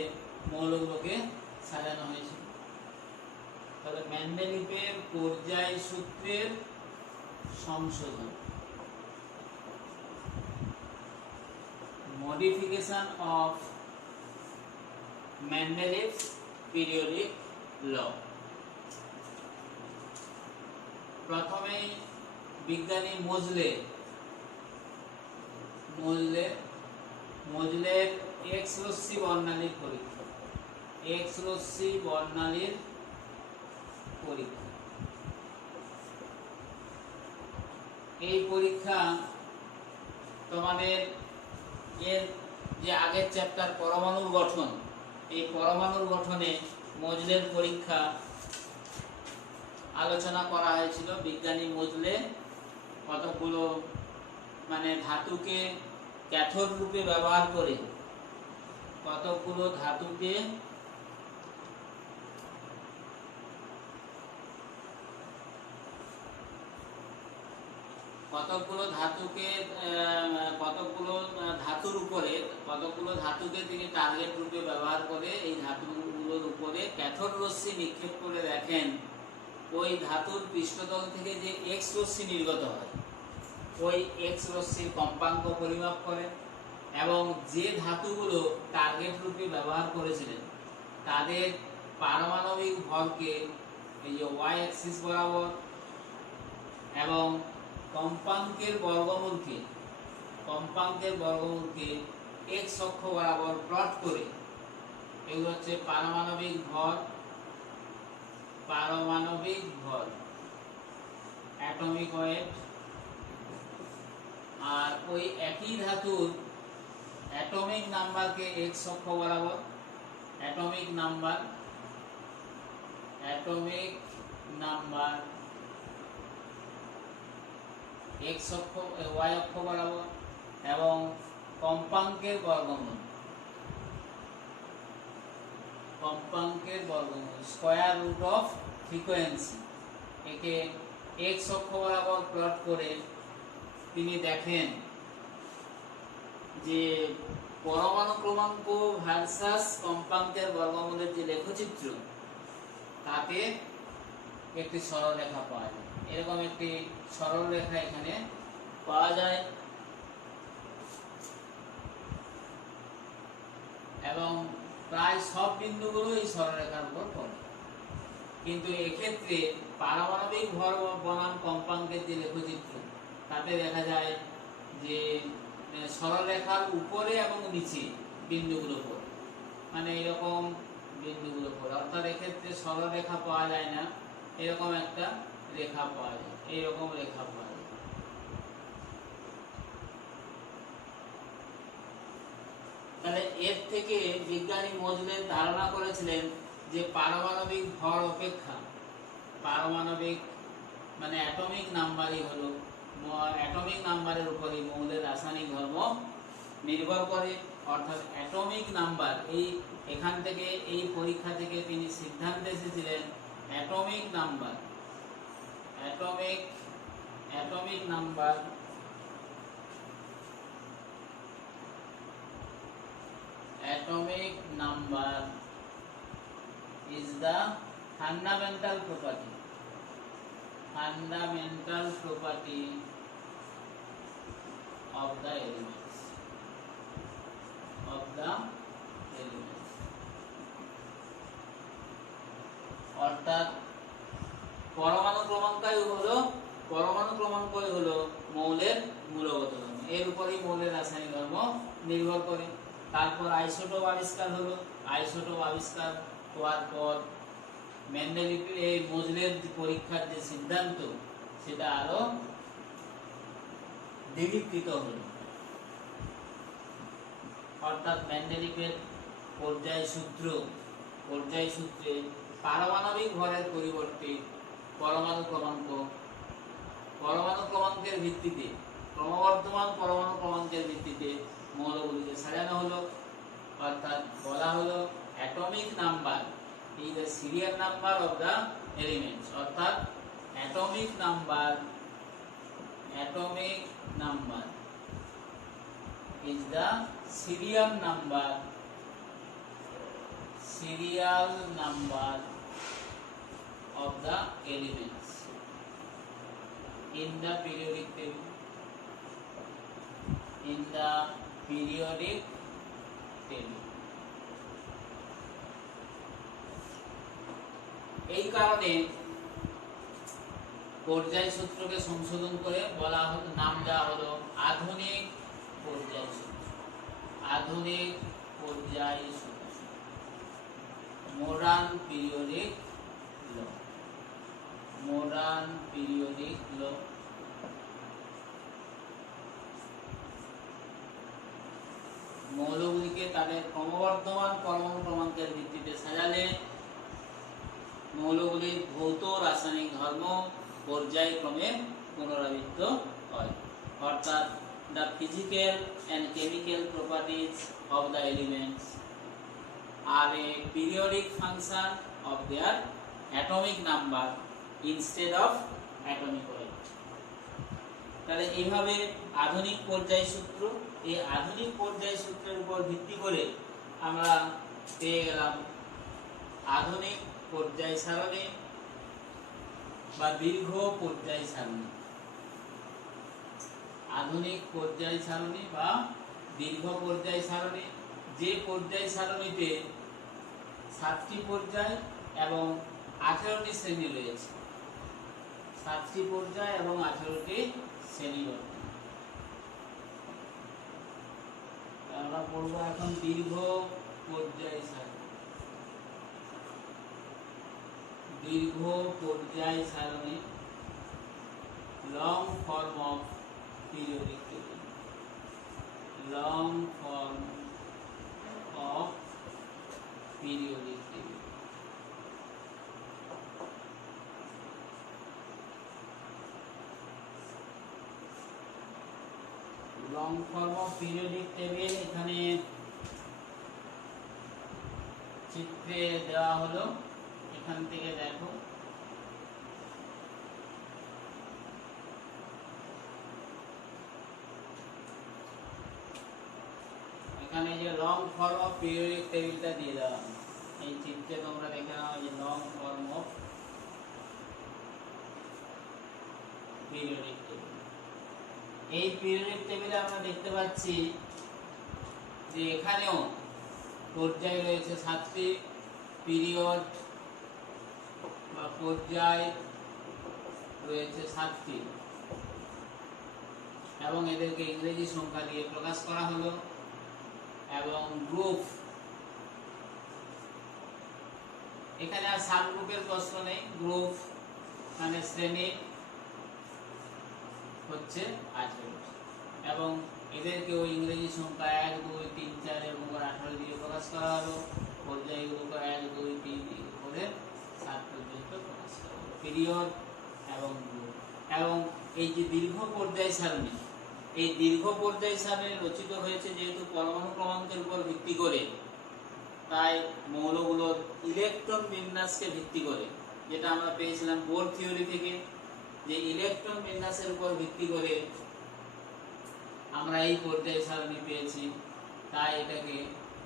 মৌলগুলোকে সাজানো হয়েছিল। তাহলে মেন্ডেলিভের পর্যায় সূত্রের সংশোধন, modification of Mendeleev's periodic law। প্রথমে বিজ্ঞানী মোজলের এক্স রশ্মি বর্ণালীর পরীক্ষা, এক্স রশ্মি বর্ণালীর পরীক্ষা। এই পরীক্ষা তোমাদের এর যে আগের চ্যাপ্টার পরমাণুর গঠন, এই পরমাণুর গঠনে মোজলের পরীক্ষা আলোচনা করা হয়েছিল। বিজ্ঞানী মোজলে কতগুলো মানে ধাতুকে ক্যাথোড রূপে ব্যবহার করে কতগুলো ধাতুকে ধাতুকে তিনি টার্গেট রূপে ব্যবহার করে এই ধাতুগুলোর উপরে ক্যাথোড রশ্মি নিক্ষেপ করে দেখেন ওই ধাতুর পৃষ্ঠতল থেকে যে এক্স রশ্মি নির্গত হয় ওই এক্স রশ্মির কম্পাঙ্ক পরিমাপ করে, এবং যে ধাতুগুলো টার্গেট রূপে ব্যবহার করেছিলেন তাদের পারমাণবিক ভরকে এই যে ওয়াই অ্যাক্সিস বরাবর এবং কম্পাঙ্কের বর্গমূলকে এক্স অক্ষ বরাবর প্লট করে, এগুলো হচ্ছে পারমাণবিক ভর অ্যাটমিক ওয়েট। আর ওই একই ধাতুর অ্যাটমিক নাম্বারকে এক্স অক্ষ বরাবর, অ্যাটমিক নাম্বার এক্স অক্ষ ওয়াই অক্ষ বরাবর, এবং কম্পাঙ্কের বর্গমূল স্কয়ার রুট অফ ফ্রিকোয়েন্সি, একে এক্স অক্ষ বরাবর প্লট করে তিনি দেখেন যে পরমাণু ক্রমাঙ্ক ভার্সাস কম্পাঙ্কের বর্গমূলের যে লেখচিত্র, তাতে একটি সরলরেখা পাওয়া যায়। এরকম একটি সরলরেখা এখানে পাওয়া যায় এবং প্রায় সব বিন্দুগুলো এই সরলরেখার উপর পড়ে। কিন্তু এক্ষেত্রে পারমাণবিক ভর বনাম কম্পাঙ্কের যে লেখচিত্র, তাতে দেখা যায় যে সরলরেখার উপরে এবং নিচে বিন্দুগুলো পড়ে, মানে এরকম বিন্দুগুলো পড়ে। অর্থাৎ এক্ষেত্রে সরলরেখা পাওয়া যায় না, এরকম একটা রেখা পাওয়া যায়, এইরকম রেখা পাওয়া যায়। তাহলে এর থেকে বিজ্ঞানী মজলে ধারণা করেছিলেন যে পারমাণবিক ভর অপেক্ষা পারমাণবিক মানে অ্যাটমিক নাম্বারই হলো, অ্যাটমিক নাম্বারের উপরই মৌলের রাসায়নিক ধর্ম নির্ভর করে। অর্থাৎ অ্যাটমিক নাম্বার, এখান থেকে এই পরীক্ষা থেকে তিনি সিদ্ধান্তে এসেছিলেন atomic number is the fundamental property of the elements. অর্থাৎ পরমাণু ক্রমাঙ্কই হলো মৌলের মূলগত ধর্ম, এর উপরই মৌলের রাসায়নিক ধর্ম নির্ভর করে। তারপর আইসোটোপ আবিষ্কার হলো। আইসোটোপ আবিষ্কার হওয়ার পর মেন্ডেলিভের এই মজলের পরীক্ষার যে সিদ্ধান্ত, সেটা আরো দৃঢ়ীকৃত হলো। অর্থাৎ মেন্ডেলিভের পর্যায় সূত্রে পারমাণবিক ভরের পরিবর্তে পরমাণু ক্রমাঙ্কের ভিত্তিতে, ক্রমবর্ধমান পরমাণু ক্রমাঙ্কের ভিত্তিতে মৌলগুলিকে সাজানো হলো। অর্থাৎ বলা হলো atomic number is the serial number of the elements. অর্থাৎ atomic number is the serial number of the elements in the periodic table. এই কারণে পর্যায় সূত্রকে সংশোধন করে বলা হলো, নাম দেওয়া হলো আধুনিক পর্যায় সূত্র, মডার্ন পিরিয়ডিক ল। মৌলগুলিকে তাদের ক্রমবর্ধমান পরমাণু ক্রমাঙ্কের ভিত্তিতে সাজালে মৌলগুলির ভৌত রাসায়নিক ধর্ম পর্যায়ক্রমে পুনরাবৃত্ত হয়। অর্থাৎ the physical and chemical properties of the elements are a periodic function of their atomic number instead of atomic weight. তাহলে এইভাবে আধুনিক পর্যায় সূত্র, এই আধুনিক পর্যায় সূত্রের উপর ভিত্তি করে আমরা পেয়ে গেলাম আধুনিক পর্যায় সারণী বা দীর্ঘ পর্যায় সারণী। আধুনিক পর্যায় সারণী বা দীর্ঘ পর্যায় সারণী, যে পর্যায় সারণীতে 7টি পর্যায় এবং 18টি শ্রেণী রয়েছে। 7টি পর্যায় এবং 18টি শ্রেণী। আমরা পড়ব এখন দীর্ঘ পর্যায় সারণী। দীর্ঘ পর্যায় সারণী, long form of periodic table. Long form of periodic table. Long form of periodic table এখানে চিত্রে দেওয়া হলো, এখান থেকে দেখো। এখানে যে লং ফর্ম অফ পিরিয়ডিক টেবিলটা দিয়ে দেওয়া, এই চিত্রে তোমরা দেখে নাও যে long form of periodic table. এই পিরিয়ডিক টেবিলে আমরা দেখতে পাচ্ছি যে এখানেও পর্যায় রয়েছে 7টি, পিরিয়ড বা পর্যায় রয়েছে 7টি, এবং এদেরকে ইংরেজি সংখ্যা দিয়ে প্রকাশ করা হলো। এবং গ্রুপ, এখানে আর সাব গ্রুপের প্রশ্ন নেই, গ্রুপ মানে শ্রেণী হচ্ছে 18, এবং এদেরকেও ইংরেজি সংখ্যা 1, 2, 3, 4 এবং 18 দিয়ে প্রকাশ করা হলো। পর্যায়গুলোকে 1, 2, 3 করে 7 পর্যন্ত প্রকাশ করা হলো, পিরিয়ড এবং গ্রুপ। এবং এই যে দীর্ঘ পর্যায় সারণী, এই দীর্ঘ পর্যায় সারণী রচিত হয়েছে যেহেতু পরমাণু ক্রমাঙ্কের উপর ভিত্তি করে, তাই মৌলগুলোর ইলেকট্রন বিন্যাসকে ভিত্তি করে, যেটা আমরা পেয়েছিলাম বোর থিওরি থেকে, যে ইলেকট্রন বিন্যাসের উপর ভিত্তি করে আমরা এই পর্যায় সারণী পেয়েছি। তাই এটাকে,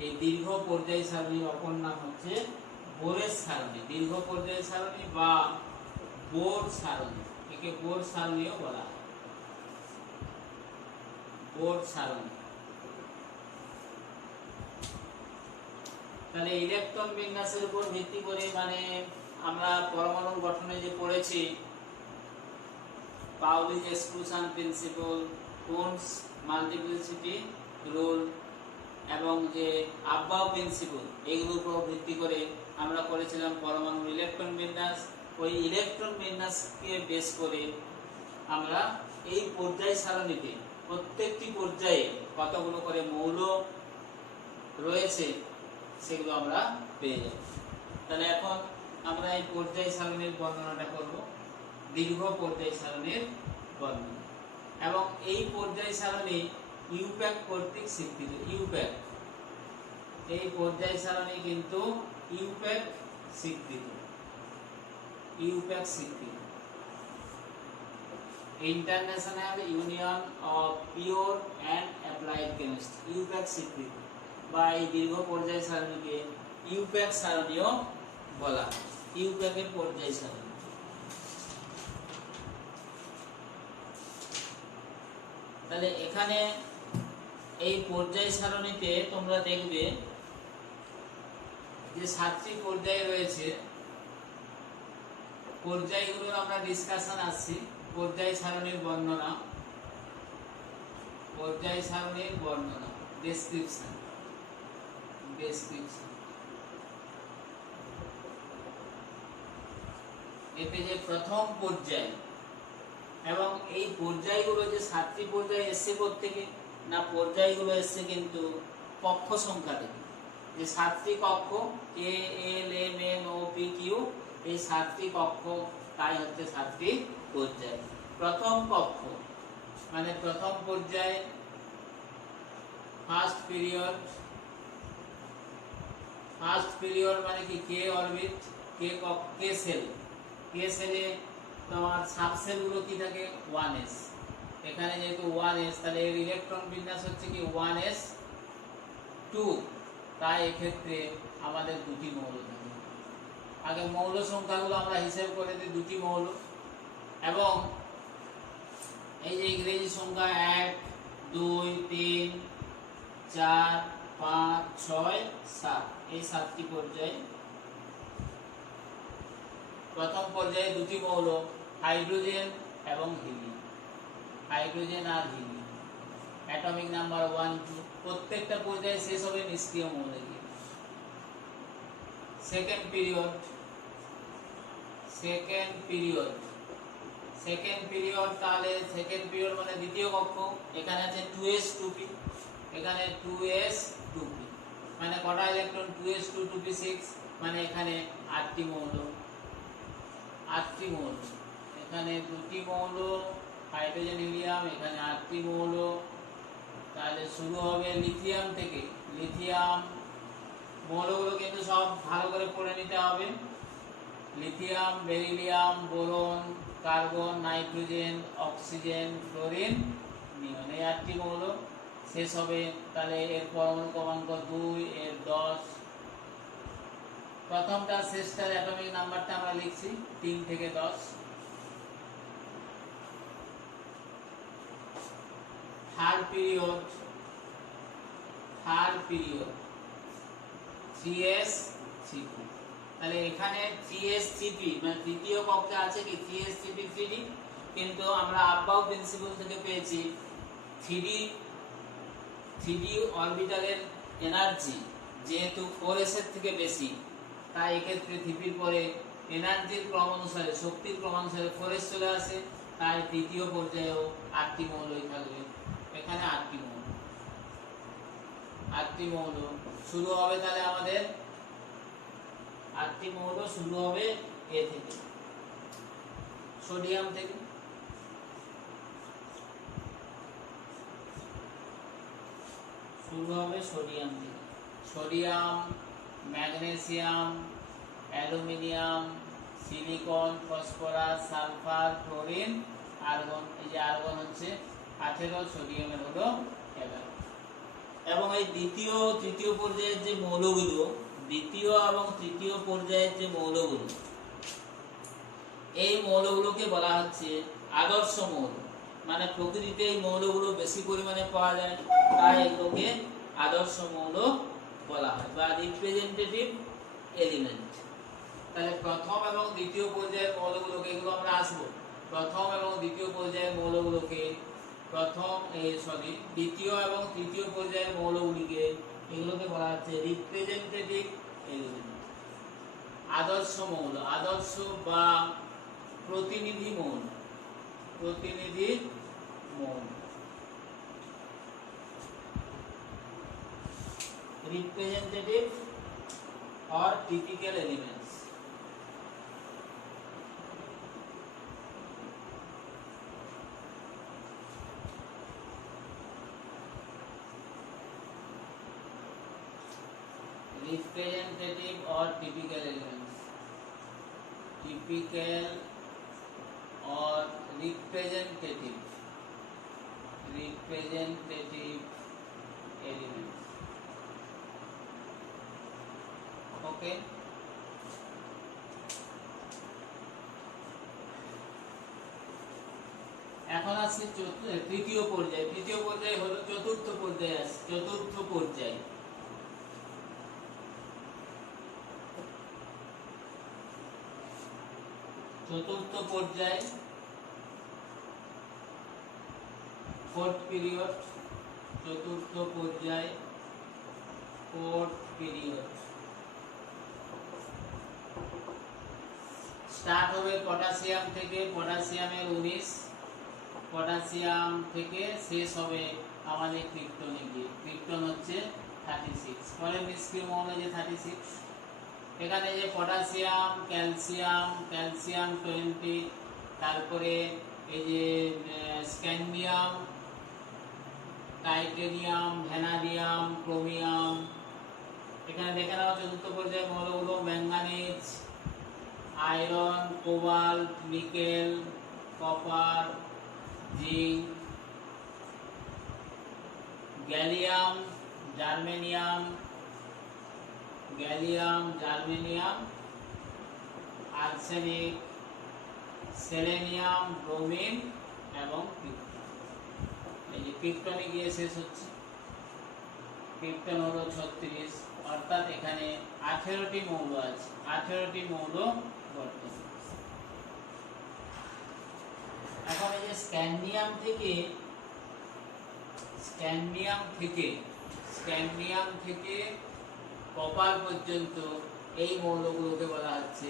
এই দীর্ঘ পর্যায় সারণীর অপর নাম হচ্ছে বোরের সারণী, দীর্ঘ পর্যায় সারণী বা বোর সারণী, একে বোর সারণীও বলা হয়, বোর সারণী। তাহলে ইলেকট্রন বিন্যাসের উপর ভিত্তি করে, মানে আমরা পরমাণুর গঠনে যে পড়েছি পাউলি's exclusion principle, cones multiplicity rule এবং যে আব্বাও প্রিন্সিপল, এগুলোর উপর ভিত্তি করে আমরা করেছিলাম পরমাণুর ইলেকট্রন বিন্যাস। ওই ইলেকট্রন বিন্যাসকে বেস করে আমরা এই পর্যায় সারণীতে প্রত্যেকটি পর্যায়ে কতগুলো করে মৌল রয়েছে সেগুলো আমরা পেয়ে যাব। তাহলে এখন আমরা এই পর্যায় সারণীর বর্ণনাটা করব, দীর্ঘ পর্যায় সারণীর বর্ণনা। এবং এই পর্যায় সারণী ইউপ্যাক কর্তৃক স্বীকৃত, ইউপ্যাক, এই পর্যায় সারণী কিন্তু ইউপ্যাক স্বীকৃত, ইউপ্যাক স্বীকৃত, international union of pure and applied chemistry, IUPAC স্বীকৃত, বা এই দীর্ঘ পর্যায় সারণীকে ইউপ্যাক সারণীও বলা হয়, ইউপ্যাকের পর্যায় সারণী। তাহলে এখানে এই পর্যায় সারণীতে তোমরা দেখবে যে 7টি পর্যায় রয়েছে, পর্যায়গুলো আমরা ডিসকাশন আসছি। পর্যায় সারণীর বর্ণনা, পর্যায় সারণীর বর্ণনা, ডেসক্রিপশন, ডেসক্রিপশন। এতে যে প্রথম পর্যায়, এবং এই পর্যায়গুলো যে 7টি পর্যায় এসছে থেকে না, পর্যায়গুলো এসছে কিন্তু কক্ষ সংখ্যা থেকে, যে 7টি কক্ষ K L M N O P Q, এই 7টি কক্ষ, তাই হচ্ছে 7টি পর্যায়। প্রথম কক্ষ মানে প্রথম পর্যায়, ফার্স্ট পিরিয়ড, ফার্স্ট পিরিয়ড মানে কি কে অরবিট, কে সেল, কে সেলে তোমার সাবসেল গুলো কি থাকে 1s, এখানে যেহেতু 1s, তাহলে এর ইলেকট্রন বিন্যাস হচ্ছে কি 1s2, তাই এক্ষেত্রে আমাদের দুটি মৌল থাকে। আগে মৌল সংখ্যাগুলো আমরা হিসাব করে দিই, দুটি মৌল, এবং এই যে ইংরেজি সংখ্যা 1, 2, 3, 4, 5, 6, 7, এই 7টি পর্যায়। প্রথম পর্যায়ে দুটি মৌল, হাইড্রোজেন এবং হিলিয়াম, হাইড্রোজেন আর হিলিয়াম, অ্যাটমিক নাম্বার 1, 2, প্রত্যেকটা পর্যায়ে শেষ হবে নিষ্ক্রিয় মৌলে গিয়ে। Second period, second period, second period, তাহলে সেকেন্ড পিরিয়ড মানে দ্বিতীয় কক্ষ, এখানে আছে 2s2p, এখানে 2s2p, মানে কটা ইলেকট্রন 2s2p6, মানে এখানে 8টি মৌল, 8টি মৌল, এখানে দুটি মৌল হাইড্রোজেন হিলিয়াম, এখানে 8টি মৌল। তাহলে শুরু হবে লিথিয়াম থেকে, লিথিয়াম মৌলগুলো কিন্তু সব ভালো করে পড়ে নিতে হবে, lithium, beryllium, boron, carbon, nitrogen, oxygen, fluorine, neon, এই 8টি মৌল। শেষ হবে। তাহলে এর পরমাণু ক্রমাঙ্ক 2, এর 10। প্রথমটা শেষটার অ্যাটমিক নাম্বারটা আমরা লিখছি 3 থেকে 10। Third period 3s3p। তাহলে এখানে 3s3p মানে তৃতীয় কক্ষে আছে কি 3s3p 3d, কিন্তু আমরা আব্বাউ প্রিন্সিপাল থেকে পেয়েছি 3d অরবিটালের এনার্জি যেহেতু 4s এর থেকে বেশি, তাই এক্ষেত্রে 3p এর পরে এনার্জির ক্রম অনুসারে শক্তির ক্রম অনুসারে 4s চলে আসে, তাই তৃতীয় পর্যায়েও 8টি মৌলই থাকবে। এখানে 8টি মৌল, 8টি মৌল শুরু হবে। তাহলে আমাদের 8টি মৌল শুরু হবে এ থেকে, সোডিয়াম থেকে। শুরু হবে সোডিয়াম থেকে। Sodium, magnesium, aluminium, silicon, phosphorus, sulphur, chlorine, argon. এই যে আর্গন হচ্ছে 18, সোডিয়ামের হলো 11। এবং এই দ্বিতীয় তৃতীয় পর্যায়ের যে মৌলগুলো, দ্বিতীয় এবং তৃতীয় পর্যায়ের যে মৌলগুলো, এই মৌলগুলোকে বলা হচ্ছে আদর্শ মৌল। মানে প্রকৃতিতে এই মৌলগুলো বেশি পরিমাণে পাওয়া যায়, তাই এগুলোকে আদর্শ মৌল বলা হয় বা রিপ্রেজেন্টেটিভ এলিমেন্ট। তাহলে প্রথম এবং দ্বিতীয় পর্যায়ের মৌলগুলোকে, এগুলো আমরা আসবো, প্রথম এবং দ্বিতীয় পর্যায়ের মৌলগুলোকে দ্বিতীয় এবং তৃতীয় পর্যায়ের মৌলগুলিকে এগুলোকে বলা হচ্ছে রিপ্রেজেন্টেটিভ এলিমেন্ট, আদর্শ মৌল, আদর্শ বা প্রতিনিধি মৌল, প্রতিনিধি মৌল, representative or typical elements। representative or typical elements, typical or representative elements। ওকে, এখন আসছে তৃতীয় পর্যায়। তৃতীয় পর্যায় হলো চতুর্থ পর্যায়ে আসছে, চতুর্থ পর্যায়। চতুর্থ পর্যায়, ফোর্থ পিরিয়ড। চতুর্থ পর্যায়, ফোর্থ পিরিয়ড স্টার্ট হবে পটাশিয়াম থেকে, পটাশিয়ামের 19, পটাশিয়াম থেকে শেষ হবে আমাদের ক্রিপ্টনে গিয়ে। ক্রিপ্টন হচ্ছে 36, পরের নিষ্ক্রিয় মৌল যে 36। এখানে যে পটাশিয়াম, ক্যালসিয়াম, ক্যালসিয়াম 20, তারপরে এই যে স্ক্যান্ডিয়াম, টাইটেনিয়াম, ভ্যানাডিয়াম, ক্রোমিয়াম। এখানে দেখে নাও চতুর্থ পর্যায়ে মৌলগুলো manganese, iron, cobalt, nickel, copper, zinc, gallium, germanium, arsenic, selenium, bromine এবং ক্রিপ্টন। এই যে ক্রিপ্টনে গিয়ে শেষ হচ্ছে। ক্রিপ্টন হলো 36, অর্থাৎ এখানে 18টি মৌল আছে, 18টি মৌল বর্তমান। এখন এই যে স্ক্যান্ডিয়াম থেকে কপার পর্যন্ত এই মৌলগুলোকে বলা হচ্ছে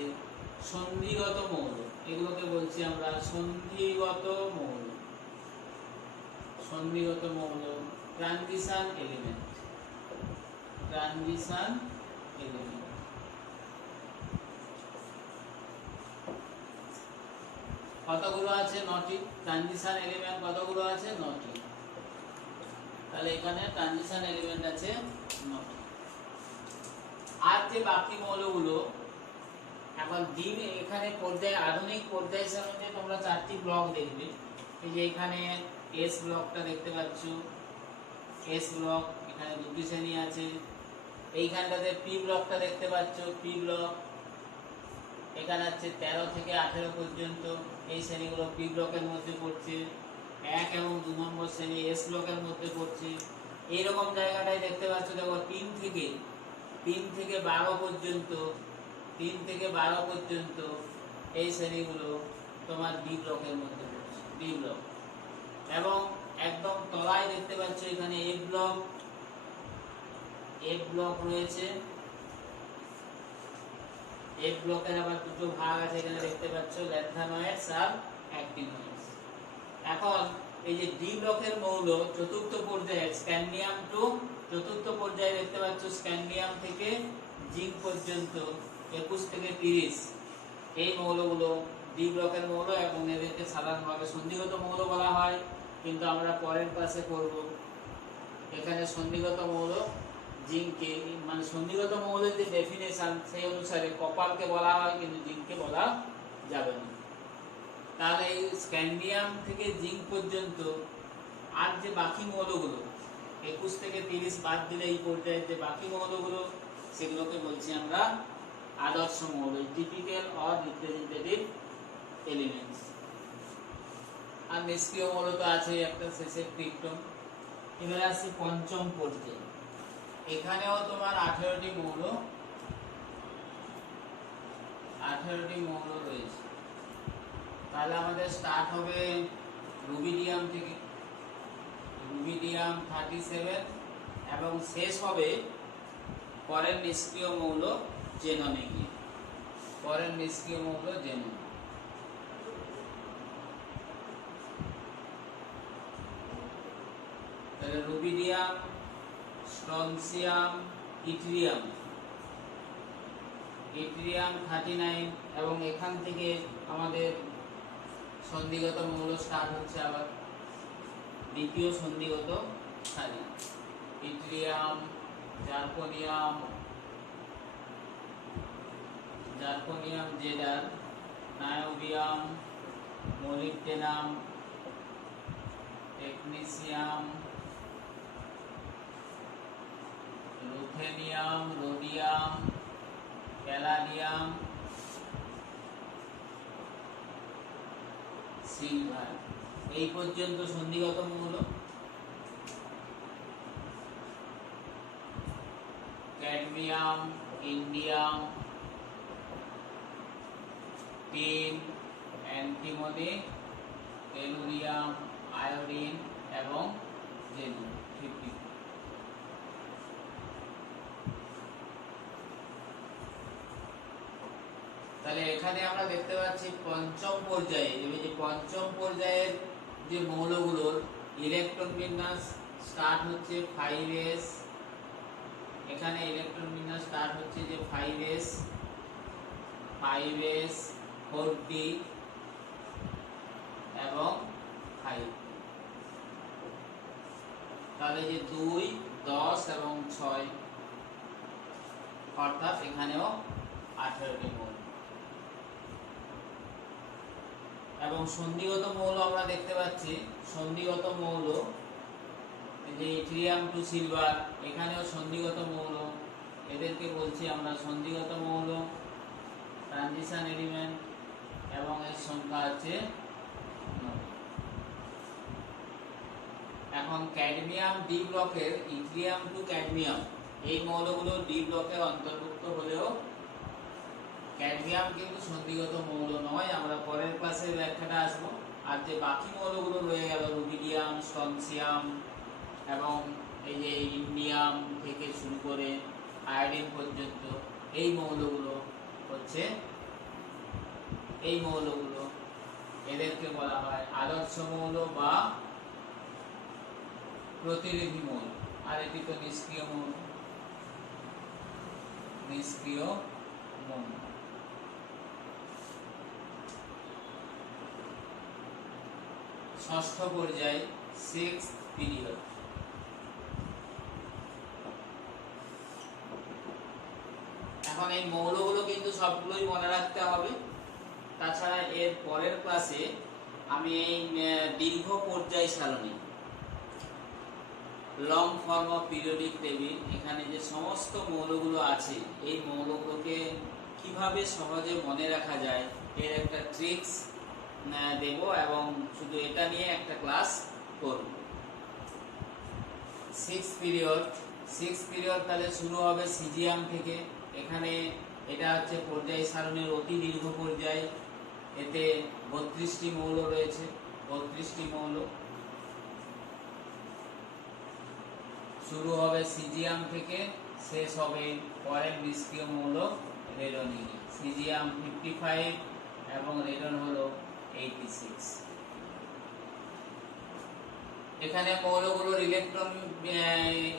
সন্ধিগত মৌল। এগুলোকে বলছি আমরা সন্ধিগত মৌল, সন্ধিগত মৌল, ট্রানজিশন এলিমেন্ট, ট্রানজিশন এলিমেন্ট। কতগুলো আছে? 9টি। ট্রানজিশন এলিমেন্ট কতগুলো আছে? 9টি। তাহলে এখানে ট্রানজিশন এলিমেন্ট আছে 9টি। আর যে বাকি মৌলগুলো, এখন এখানে পর্যায়ে, আধুনিক পর্যায় সারণীতে তোমরা 4টি ব্লক দেখবে। এই যে এখানে এস ব্লকটা দেখতে পাচ্ছ, এস ব্লক, এখানে দুটি শ্রেণী আছে। এইখানটাতে পি ব্লকটা দেখতে পাচ্ছ, পি ব্লক এখানে আছে 13 থেকে 18 পর্যন্ত, এই শ্রেণীগুলো পি ব্লকের মধ্যে পড়ছে। 1 এবং 2 নম্বর শ্রেণী এস ব্লকের মধ্যে পড়ছে। এইরকম জায়গাটাই দেখতে পাচ্ছ, দেখো 3 থেকে 12 পর্যন্ত, 3 থেকে 12 পর্যন্ত এই শ্রেণীগুলো তোমার বি ব্লকের মধ্যে পড়ছে, বি ব্লক। এবং একদম তলায় দেখতে পাচ্ছ এখানে এফ ব্লক, এফ ব্লক রয়েছে। এফ ব্লকের আবার দুটো ভাগ আছে, এখানে দেখতে পাচ্ছ ল্যান্থানয়েডস আর অ্যাক্টিনয়েডস। এখন এই যে ডি ব্লকের মৌল চতুর্থ পর্যায়ে স্ক্যান্ডিয়াম টু, চতুর্থ পর্যায়ে দেখতে পাচ্ছ স্ক্যান্ডিয়াম থেকে জিঙ্ক পর্যন্ত 21 থেকে 30, এই মৌলগুলো ডি ব্লকের মৌল এবং এদেরকে সাধারণভাবে সন্ধিগত মৌল বলা হয়, কিন্তু আমরা পরের ক্লাসে করব। এখানে সন্ধিগত মৌল জিঙ্ককে, মানে সন্ধিগত মৌলের যে ডেফিনেশন সেই অনুসারে কপারকে বলা হয়, কিন্তু জিঙ্ককে বলা যাবে না। তাহলে এই স্ক্যান্ডিয়াম থেকে জিঙ্ক পর্যন্ত আর যে বাকি মৌলগুলো 21 থেকে 30 বাদ দিলে এই পর্যায়ে যে বাকি মৌলগুলো, সেগুলোকে বলছি আমরা আদর্শ মৌল, টিপিক্যাল অর রিপ্রেজেন্টেটিভ এলিমেন্টস। আর নিষ্ক্রিয় মৌল তো আছে একটা শেষে ক্রিপ্টন। এবার আসি পঞ্চম পর্যায়ে, এখানেও তোমার 18টি মৌল, 18টি মৌল রয়েছে। তাহলে আমাদের স্টার্ট হবে রুবিডিয়াম থেকে, রুবিডিয়াম 37 এবং শেষ হবে পরের নিষ্ক্রিয় মৌল জেননে গিয়ে, পরের নিষ্ক্রিয় মৌল জেনন। তাহলে রুবিডিয়াম, স্ট্রনসিয়াম, ইট্রিয়াম, ইট্রিয়াম 39 এবং এখান থেকে আমাদের সন্ধিগত মৌল স্টার্ট হচ্ছে আবার দ্বিতীয় সন্ধিগত সারি। ইট্রিয়াম, জার্কোনিয়াম, জার্কোনিয়াম জেডার, niobium, molybdenum, technetium, ruthenium, rhodium, palladium, silver, এই পর্যন্ত সন্ধিগত মৌল। Cadmium, indium, tin, antimony, tellurium, iodine এবং জেনুন 50। তাহলে এখানে আমরা দেখতে পাচ্ছি পঞ্চম পর্যায়ে, যে পঞ্চম পর্যায়ের যে মৌলগুলোর ইলেকট্রন বিন্যাস স্টার্ট হচ্ছে 5s, এখানে ইলেকট্রন বিন্যাস স্টার্ট হচ্ছে যে 5s, 5s, 4d এবং 5। তাহলে যে 2, 10 এবং 6, অর্থাৎ এখানেও 18টি মৌল। এবং সন্ধিগত মৌল আমরা দেখতে পাচ্ছি, সন্ধিগত মৌল যে ইট্রিয়াম টু সিলভার, এখানেও সন্ধিগত মৌল, এদেরকে বলছি আমরা সন্ধিগত মৌল, ট্রানজিশন এলিমেন্ট, এবং এর সংখ্যা আছে 9। এখন ক্যাডমিয়াম ডি ব্লকের ইট্রিয়াম টু ক্যাডমিয়াম, এই মৌলগুলো ডি ব্লকে অন্তর্ভুক্ত হলেও ক্যাডমিয়াম কিন্তু সন্ধিগত মৌল নয়, আমরা পরের ক্লাসে ব্যাখ্যাটা আসবো। আর যে বাকি মৌলগুলো রয়ে গেল রুবিডিয়াম, স্ট্রনসিয়াম এবং এই যে ইন্ডিয়াম থেকে শুরু করে আয়োডিন পর্যন্ত, এই মৌলগুলো হচ্ছে, এই মৌলগুলো এদেরকে বলা হয় আদর্শ মৌল বা প্রতিনিধি মৌল। আর এটি তো নিষ্ক্রিয় মৌল, নিষ্ক্রিয় মৌল। ষষ্ঠ পর্যায়ে 6th পিরিয়ড। এখন এই মৌলগুলো কিন্তু সবগুলোই মনে রাখতে হবে। তাছাড়া এর পরের ক্লাসে আমি এই দীর্ঘ পর্যায় সারণী, long form of periodic table. এখানে যে সমস্ত মৌলগুলো আছে এই মৌলগুলোকে কিভাবে সহজে মনে রাখা যায় এর একটা ট্রিক্স দেব এবং শুধু এটা নিয়ে একটা ক্লাস করব। সিক্স পিরিয়ড তাহলে শুরু হবে সিজিয়াম থেকে। এখানে এটা হচ্ছে পর্যায় সারণীর অতি দীর্ঘ পর্যায়। এতে 32টি মৌল রয়েছে, 32টি মৌল। শুরু হবে সিজিয়াম থেকে, শেষ হবে পরের নিষ্ক্রিয় মৌল রেডন। সিজিয়াম 55 এবং রেডন হলো 86। এখানে মৌলগুলোর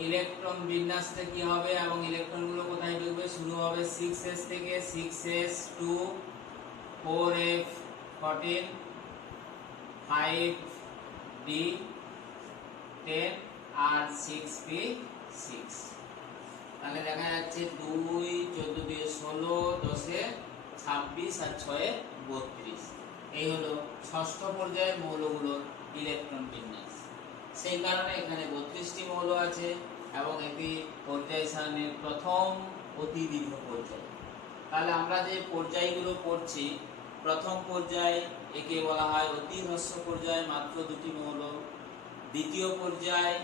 ইলেকট্রন বিন্যাসটা কি হবে এবং ইলেকট্রনগুলো কোথায় ঢুকবে? শুরু হবে 6s থেকে, 6s 2 4f 14 5d 10 আর 6p 6। তাহলে দেখা যাচ্ছে 2 14 দিয়ে 16 10 এ 26 আর 6 এ 32। এই হলো ষষ্ঠ পর্যায়ের মৌলগুলোর ইলেকট্রন বিন্যাস। সেই কারণে এখানে 32টি মৌল আছে এবং এটি পর্যায় সারণীর প্রথম অতি দীর্ঘ পর্যায়। তাহলে আমরা যে পর্যায়গুলো পড়ছি, প্রথম পর্যায় একে বলা হয় অতি হ্রস্ব পর্যায়, মাত্র 2টি মৌল। দ্বিতীয় পর্যায়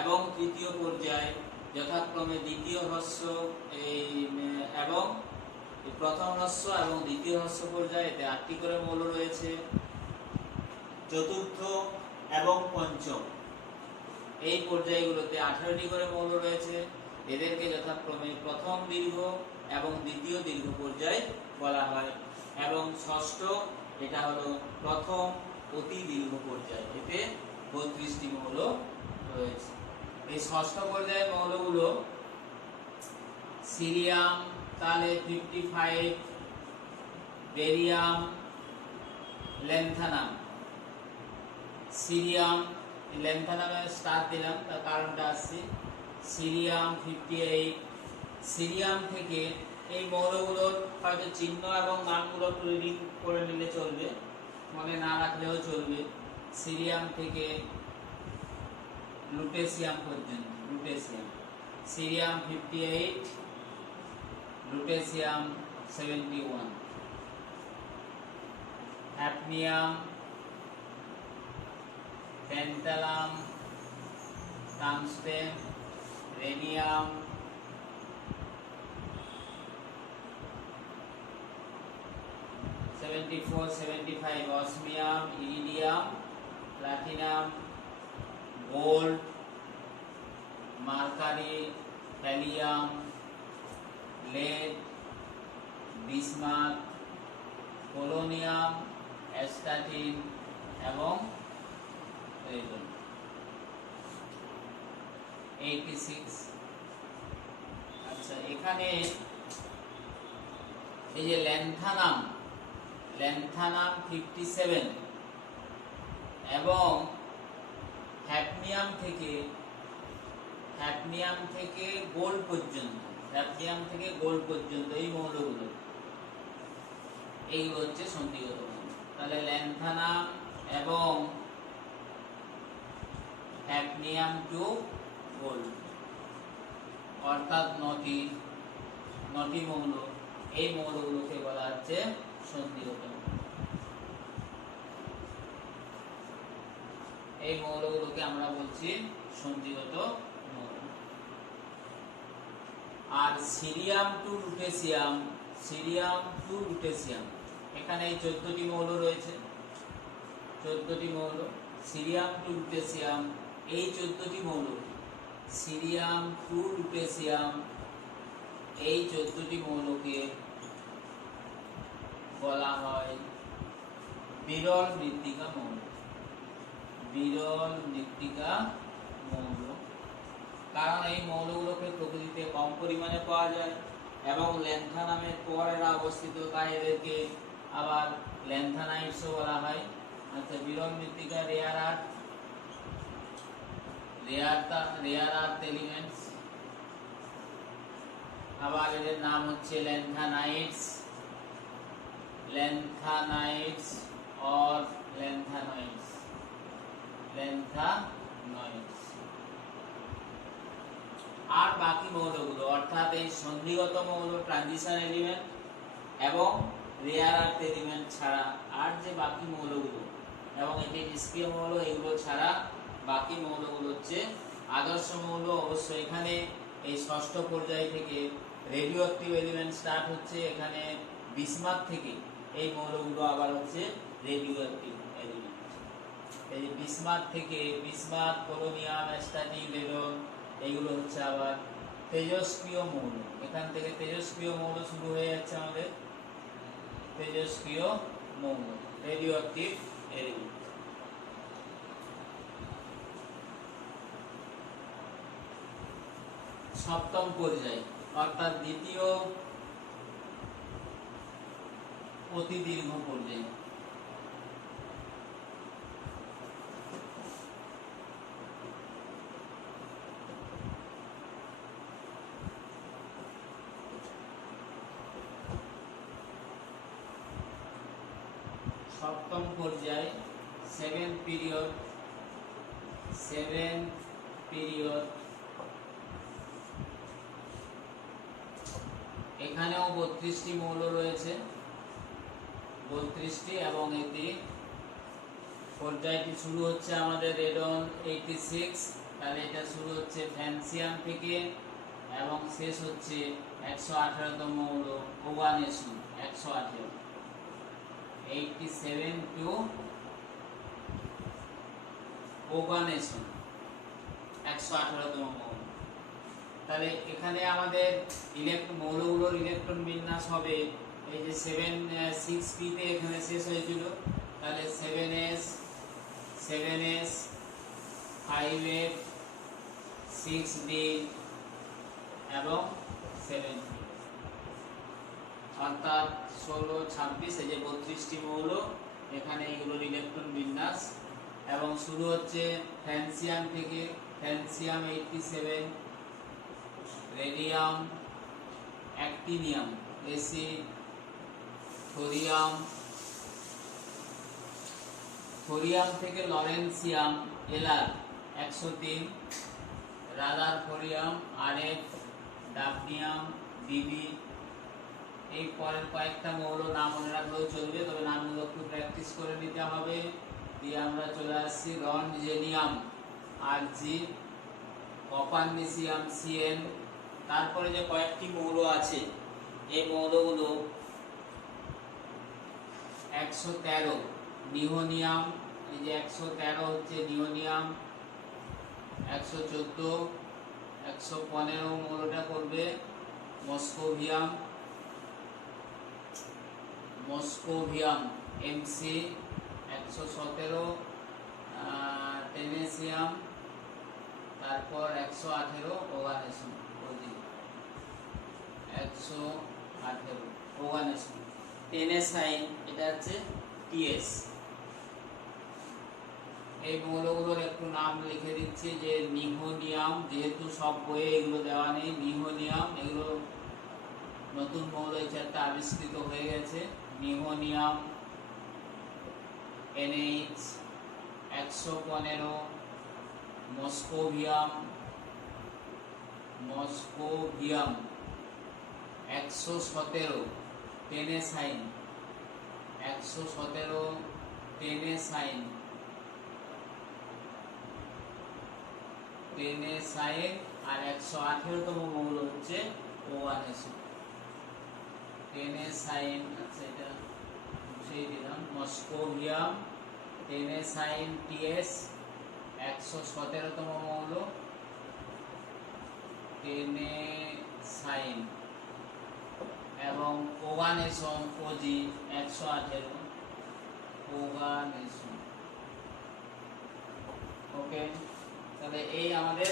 এবং তৃতীয় পর্যায় যথাক্রমে দ্বিতীয় হ্রস্ব এবং প্রথম হ্রস্ব এবং দ্বিতীয় হ্রস্ব পর্যায়ে এতে 8টি করে মৌল রয়েছে। চতুর্থ এবং পঞ্চম এই পর্যায়গুলোতে 18টি করে মৌল রয়েছে। এদেরকে যথাক্রমে প্রথম দীর্ঘ এবং দ্বিতীয় দীর্ঘ পর্যায় বলা হয়। এবং ষষ্ঠ এটা হলো প্রথম অতি দীর্ঘ পর্যায়, এতে 32টি মৌল রয়েছে। এই ষষ্ঠ পর্যায়ের মৌলগুলো সিরিয়াম তাহলে 55, বেরিয়াম, ল্যান্থানাম। সিরিয়াম, ল্যান্থানামে স্টার দিলাম তার কারণটা আসছে। সিরিয়াম 58। সিরিয়াম থেকে এই মৌলগুলোর হয়তো চিহ্ন এবং নামগুলো রিডিং করে নিলে চলবে, মনে না রাখলেও চলবে। সিরিয়াম থেকে লুটেসিয়াম পর্যন্ত। Lutetium, cerium 58, lutetium 71। Hafnium, tantalum, tungsten, radium, (74, 75) osmium, iridium, platinum, gold, mercury, thallium, lead, bismuth, polonium, astatine এবং রেডন। 86। আচ্ছা, এখানে এই যে ল্যান্থানাম 57 এবং হ্যাফনিয়াম থেকে গোল্ড পর্যন্ত এই মৌলগুলো, এইগুলো হচ্ছে সন্ধিগত মৌল। তাহলে ল্যান্থানাম এবং হ্যাফনিয়াম টু গোল্ড অর্থাৎ 9টি মৌল, এই মৌলগুলোকে বলা হচ্ছে সন্ধিগত মৌল। এই মৌলগুলোকে আমরা বলছি সন্ধিগত মৌল। আর সিরিয়াম টু লুটেসিয়াম, এখানে এই 14টি মৌল রয়েছে। 14টি মৌল সিরিয়াম টু লুটেসিয়াম, এই 14টি মৌল সিরিয়াম টু লুটেসিয়াম, এই 14টি মৌলকে বলা হয় বিরল মৃত্তিকা মৌল। বিরল মৃত্তিকা মৌল, কারণ এই মৌলগুলোকে প্রকৃতিতে কম পরিমাণে পাওয়া যায় এবং ল্যান্থানামের পর এরা অবস্থিত, তাই এদেরকে আবার ল্যান্থানাইটসও বলা হয়। আচ্ছা, বিরল মৃত্তিকা রেয়ার আর্থ এলিমেন্টস, আবার এদের নাম হচ্ছে ল্যান্থানাইটস অর ল্যান্থানয়েডস। আর বাকি মৌলগুলো অর্থাৎ এই সন্ধিগত মৌল ট্রানজিশন এলিমেন্ট এবং রেয়ার আর্থ এলিমেন্ট ছাড়া আর যে বাকি মৌলগুলো এবং এটি নিষ্ক্রিয় মৌল এগুলো ছাড়া বাকি মৌলগুলো হচ্ছে আদর্শ মৌল। অবশ্যই এখানে এই ষষ্ঠ পর্যায় থেকে রেডিও অ্যাক্টিভ এলিমেন্ট স্টার্ট হচ্ছে, এখানে বিসমাথ থেকে এই মৌলগুলো আবার হচ্ছে রেডিও অ্যাক্টিভ এলিমেন্ট। এই যে বিসমাথ থেকে বিসমাথ, পোলোনিয়াম, অ্যাস্টাটিন, রেডন এইগুলো হচ্ছে আবার তেজস্ক্রিয় মৌল। এখান থেকে তেজস্ক্রিয় মৌল শুরু হয়ে যাচ্ছে আমাদের তেজস্ক্রিয় মৌল রেডিও অ্যাক্টিভ এলিমেন্ট। সপ্তম পর্যায় অর্থাৎ দ্বিতীয় অতি দীর্ঘ পর্যায়। সপ্তম পর্যায় সেভেন্থ পিরিয়ড। এখানেও 32টি মৌল রয়েছে, 32টি, এবং এটি পর্যায়টি শুরু হচ্ছে আমাদের রেডন 86, তাহলে এটা শুরু হচ্ছে ফ্যান্সিয়াম থেকে এবং শেষ হচ্ছে 118তম মৌল ওগানেসন 118, 87 টু ওগানেসন 118তম মৌল। তাহলে এখানে আমাদের মৌলগুলোর ইলেকট্রন বিন্যাস হবে এই যে 6p তে এখানে শেষ হয়েছিল, তাহলে 7s 5f 6d এবং 7p, অর্থাৎ 16 26 এই যে 32টি মৌল এখানে এইগুলোর ইলেকট্রন বিন্যাস। এবং শুরু হচ্ছে ফ্যান্সিয়াম থেকে, ফ্যান্সিয়াম 87, রেডিয়াম, অ্যাক্টিনিয়াম, এসিড, থোরিয়াম থেকে লরেন্সিয়াম, এলআর 103, রাদারফোরিয়াম, আরএফ, ডাফনিয়াম, ডিবি। এই পরের কয়েকটা মৌল নাম মনে রাখলেও চলবে, তবে নামগুলো একটু প্র্যাকটিস করে নিতে হবে। দিয়ে আমরা চলে আসছি রনজেনিয়াম, আরজি, কপারনিসিয়াম, সিএন। তারপরে যে কয়েকটি মৌল আছে এই মৌলগুলো 113 নিওনিয়াম, এই যে 113 হচ্ছে নিওনিয়াম, 114 115 মৌলটা করবে মস্কোভিয়াম এমসি, 117 টেনেসিয়াম, তারপর 118 ওগানেসন, 118 ওগানেসন। টেনেসাইন এটা হচ্ছে টিএস। এই মৌলগুলোর একটু নাম লিখে দিচ্ছি যে নিহোনিয়াম, যেহেতু সব বইয়ে এগুলো দেওয়া নেই, নিহোনিয়াম এগুলো নতুন মৌল এই চারটা আবিষ্কৃত হয়ে গেছে। নিহোনিয়াম, NH 115, মস্কোভিয়াম 117, টেনেসাইন 117, টেনেসাইন আর 118তম মৌল হচ্ছে ওগানেসন। টেনেসাইন, আচ্ছা এটা মুছেই দিলাম, মস্কোভিয়াম, টেনেসাইন টিএস 117তম মৌল, টেনেসাইন, এবং ওগানেসন ওজি 118, ওগানেসন। ওকে, তাহলে এই আমাদের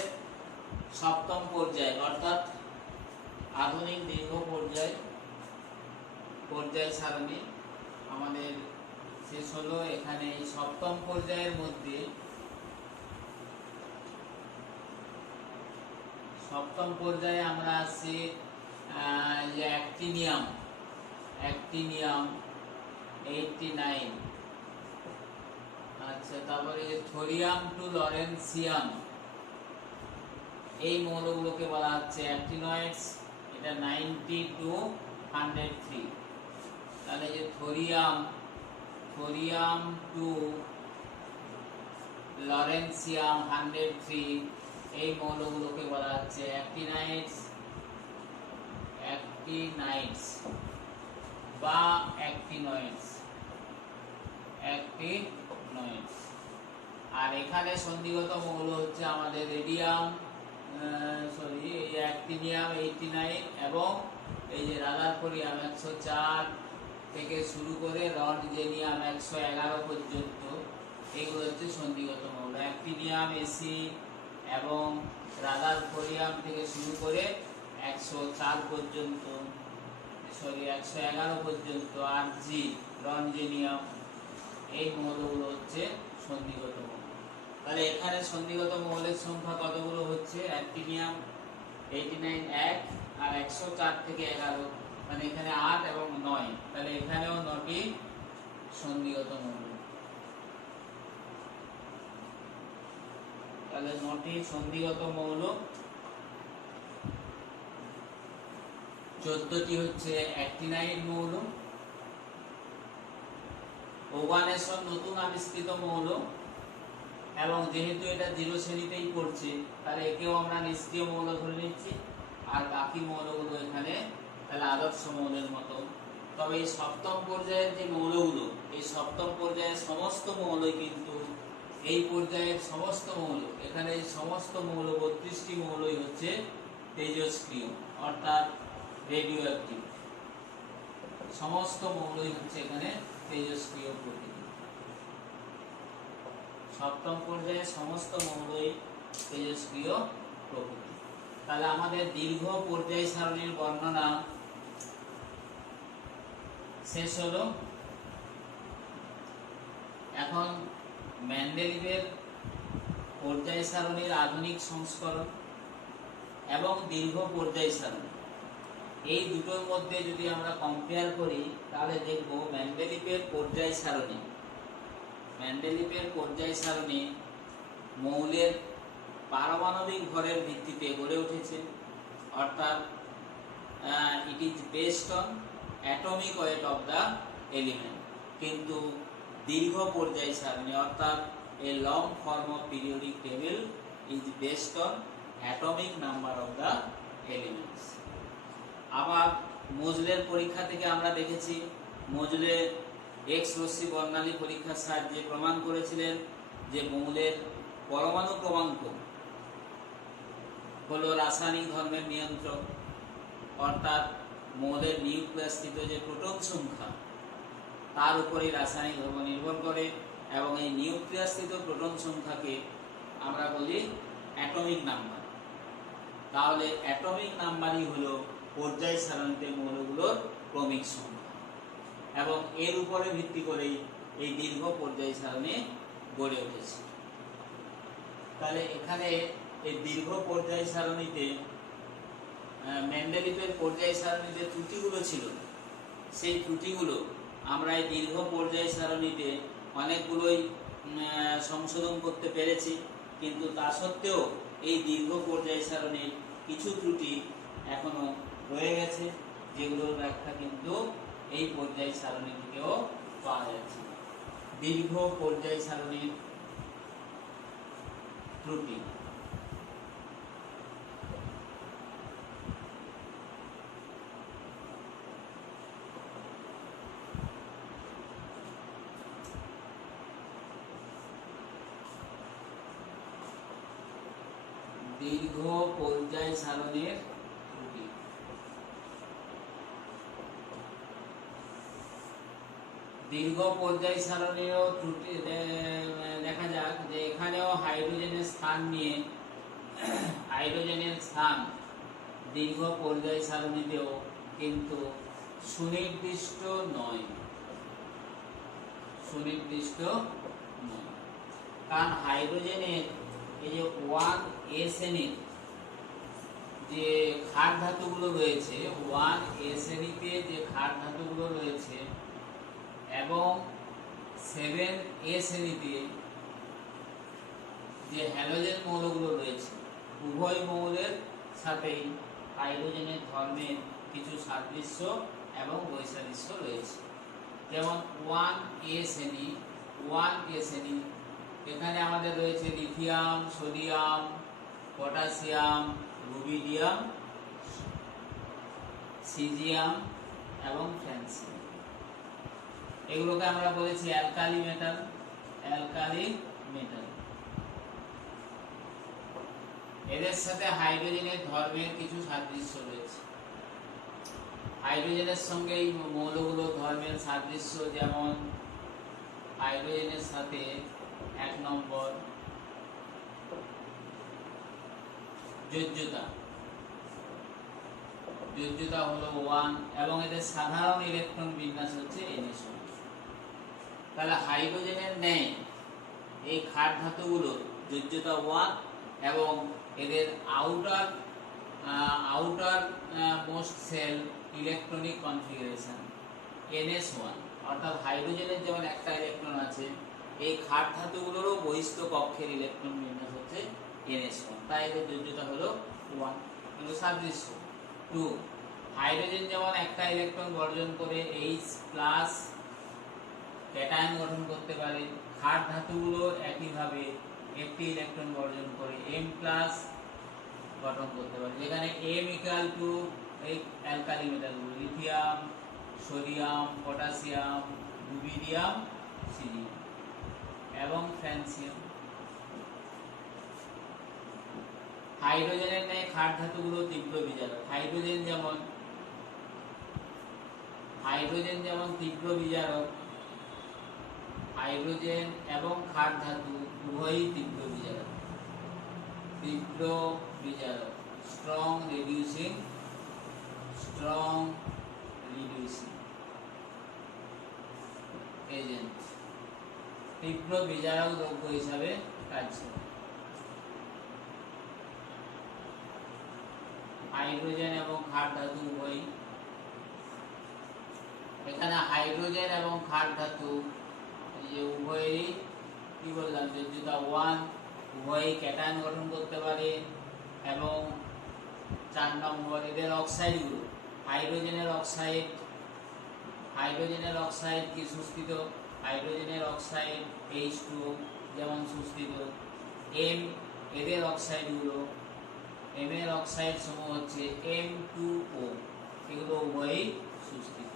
সপ্তম পর্যায় অর্থাৎ আধুনিক দীর্ঘ পর্যায় সারণী আমাদের শেষ হলো। এখানে এই সপ্তম পর্যায়ের মধ্যে সপ্তম পর্যায়ে আমরা আসছি যে অ্যাক্টিনিয়াম 89, আচ্ছা, তারপরে থোরিয়াম টু লরেন্সিয়াম এই মৌলগুলোকে বলা হচ্ছে অ্যাক্টিনয়েডস। এটা 90 to 103। তাহলে যে থোরিয়াম টু লরেন্সিয়াম 103, এই মৌলগুলোকে বলা হচ্ছে অ্যাক্টিনাইডস বা অ্যাক্টিনয়েডস। আর এখানে সন্ধিগত মৌল হচ্ছে আমাদের রেডিয়াম, এই অ্যাক্টিনিয়াম 89 এবং এই যে রাদারফোরিয়াম 104 থেকে শুরু করে রনজেনিয়াম 111 পর্যন্ত, এগুলো হচ্ছে সন্ধিগত মৌল। অ্যাক্টিনিয়াম এসি এবং রাদারফোরিয়াম থেকে শুরু করে 104 পর্যন্ত, 111 পর্যন্ত আরজি রনজেনিয়াম, এই মৌলগুলো হচ্ছে সন্ধিগত মৌল। তাহলে এখানে সন্ধিগত মৌলের সংখ্যা কতগুলো হচ্ছে? অ্যাক্টিনিয়াম 89 1 আর 104 থেকে 11, মানে এখানে 8 এবং 9, তাহলে এখানেও 9টি সন্ধিগত মৌল। তাহলে 9টি সন্ধিগত মৌল, 14টি হচ্ছে অ্যাক্টিনাইড মৌল। ওভানেশন নতুন আবিষ্কৃত মৌল, এবং যেহেতু এটা 0 শ্রেণীতেই পড়ছে তাহলে একেও আমরা নিষ্ক্রিয় মৌল ধরে নিচ্ছি, আর বাকি মৌলগুলো এখানে তাহলে আদর্শ মৌলের মতো। তবে এই সপ্তম পর্যায়ের যে মৌলগুলো, এই সপ্তম পর্যায়ের সমস্ত মৌলই কিন্তু এই পর্যায়ের সমস্ত মৌল, এখানে এই সমস্ত মৌল 32টি মৌলই হচ্ছে তেজস্ক্রিয়, অর্থাৎ রেডিও অ্যাক্টিভ। সমস্ত মৌলই হচ্ছে এখানে তেজস্ক্রিয় প্রকৃতি। সপ্তম পর্যায়ে সমস্ত মৌলই তেজস্ক্রিয় প্রকৃতি। তাহলে আমাদের দীর্ঘ পর্যায় সারণীর বর্ণনা শেষ হলো। এখন মেন্ডেলিভের পর্যায় সারণীর আধুনিক সংস্করণ এবং দীর্ঘ পর্যায় সারণী, এই দুটোর মধ্যে যদি আমরা কম্পেয়ার করি তাহলে দেখব মেন্ডেলিভের পর্যায় সারণী মৌলের পারমাণবিক ভরের ভিত্তিতে গড়ে উঠেছে, অর্থাৎ it is based on atomic weight of the element. কিন্তু দীর্ঘ পর্যায় সারণী অর্থাৎ a long form of periodic table is based on atomic number of the elements. আবার মোজলের পরীক্ষা থেকে আমরা দেখেছি, মোজলে এক্স রশ্মি বর্ণালী পরীক্ষার সাহায্যে প্রমাণ করেছিলেন যে মৌলের পরমাণু ক্রমাঙ্ক হলো রাসায়নিক ধর্মের নিয়ন্ত্রক, অর্থাৎ মৌলের নিউক্লিয়াসস্থিত যে প্রোটন সংখ্যা তার উপরেই রাসায়নিক ধর্ম নির্ভর করে, এবং এই নিউক্লিয়াসস্থিত প্রোটন সংখ্যাকে আমরা বলি অ্যাটমিক নাম্বার। তাহলে অ্যাটমিক নাম্বারই হলো পর্যায় সারণীতে মৌলগুলোর ক্রমিক সংখ্যা, এবং এর উপরে ভিত্তি করেই এই দীর্ঘ পর্যায় সারণী গড়ে উঠেছে। তাহলে এখানে এই দীর্ঘ পর্যায় সারণীতে মেন্ডেলিভের পর্যায় সারণীতে ত্রুটিগুলো ছিল, সেই ত্রুটিগুলো আমরা এই দীর্ঘ পর্যায় সারণীতে অনেকগুলোই সংশোধন করতে পেরেছি, কিন্তু তা সত্ত্বেও এই দীর্ঘ পর্যায় সারণীর কিছু ত্রুটি এখনো রয়ে গেছে, যেগুলোর ব্যাখ্যা কিন্তু এই পর্যায় সারণী থেকেও পাওয়া যাচ্ছে। দীর্ঘ পর্যায় সারণীর ত্রুটি। দীর্ঘ পর্যায় সারণীর ত্রুটি। দীর্ঘ পর্যায় সারণীরও ত্রুটি দেখা যাক যে এখানেও হাইড্রোজেনের স্থান দীর্ঘ পর্যায় সারণীতেও কিন্তু সুনির্দিষ্ট নয়, কারণ হাইড্রোজেনের এই যে 1A শ্রেণীর যে ক্ষার ধাতুগুলো রয়েছে, 1A শ্রেণীতে যে ক্ষার ধাতুগুলো রয়েছে এবং 7A শ্রেণীতে যে হ্যালোজেন মৌলগুলো রয়েছে, উভয় মৌলের সাথেই হাইড্রোজেনের ধর্মের কিছু সাদৃশ্য এবং বৈসাদৃশ্য রয়েছে। যেমন 1A শ্রেণী, এখানে আমাদের রয়েছে lithium, sodium, potassium, rubidium, caesium এবং ফ্রান্সিয়াম। এগুলোকে আমরা বলেছি অ্যালকালি মেটাল। এদের সাথে হাইড্রোজেনের ধর্মের কিছু সাদৃশ্য রয়েছে। হাইড্রোজেনের সঙ্গে এই মৌলগুলোর ধর্মের সাদৃশ্য, যেমন হাইড্রোজেনের সাথে 1 নম্বর যোজ্যতা হলো 1 এবং এদের সাধারণ ইলেকট্রন বিন্যাস হচ্ছে NS। তাহলে হাইড্রোজেনের ন্যায় এই ক্ষার ধাতুগুলো যোজ্যতা 1 এবং এদের outermost shell electronic configuration NS1, অর্থাৎ হাইড্রোজেনের যেমন একটা ইলেকট্রন আছে, এই ক্ষার ধাতুগুলোরও বহিস্থ কক্ষের ইলেকট্রন বিন্যাস হচ্ছে NS1, তাই এদের যোজ্যতা হলো 1। কিন্তু সাদৃশ্য 2, হাইড্রোজেন যেমন একটা ইলেকট্রন বর্জন করে H+ ক্যাটায়ন গঠন করতে পারে, ক্ষার ধাতুগুলো একইভাবে একটি ইলেকট্রন বর্জন করে M+ গঠন করতে পারে, যেখানে M ইকুয়াল টু এই অ্যালকালি মেটালগুলো lithium, sodium, potassium, rubidium, caesium এবং ফ্রান্সিয়াম। হাইড্রোজেনের ন্যায় ক্ষার ধাতুগুলো তীব্র বিজারক। হাইড্রোজেন যেমন তীব্র বিজারক, হাইড্রোজেন এবং ক্ষার ধাতু উভয়ই তীব্র বিজারক, স্ট্রং রিডিউসিং এজেন্ট, তীব্র বিজারক দ্রব্য হিসাবে কাজ করে। হাইড্রোজেন এবং ক্ষার ধাতু উভয়ই, এখানে হাইড্রোজেন এবং ক্ষার ধাতু উভয়ই কি বললাম, যোজ্যতা 1, উভয়ই ক্যাটায়ন গঠন করতে পারে এবং 4 নম্বর এদের অক্সাইডগুলো, হাইড্রোজেনের অক্সাইড কি সুস্থিত, হাইড্রোজেনের অক্সাইড H2O যেমন সুস্থিত। এদের অক্সাইডগুলো, M এর অক্সাইড সমূহ হচ্ছে M2O, এগুলো উভয়ই সুস্থিত।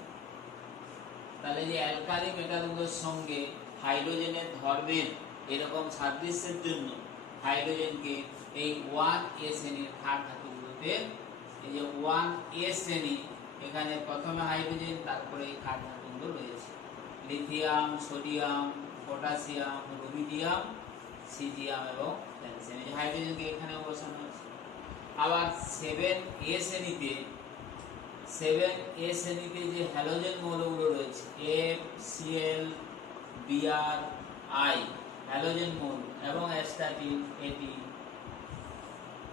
তাহলে যে অ্যালকালি মেটালগুলোর সঙ্গে হাইড্রোজেনের ধর্মের এরকম সাদৃশ্যের জন্য হাইড্রোজেনকে এই 1A শ্রেণীর ক্ষার ধাতুগুলোতে, এই যে 1A শ্রেণী, এখানে প্রথমে হাইড্রোজেন, তারপরে এই ক্ষার ধাতুগুলো রয়েছে lithium, sodium, potassium, rubidium, caesium এবং ফ্রান্সিয়াম। এই হাইড্রোজেনকে এখানে বসানো হয়েছে। আবার 7A শ্রেণীতে যে হ্যালোজেন মৌলগুলো রয়েছে FCl, Br, I, হ্যালোজেন মৌল এবং অ্যাস্টাটিন AT,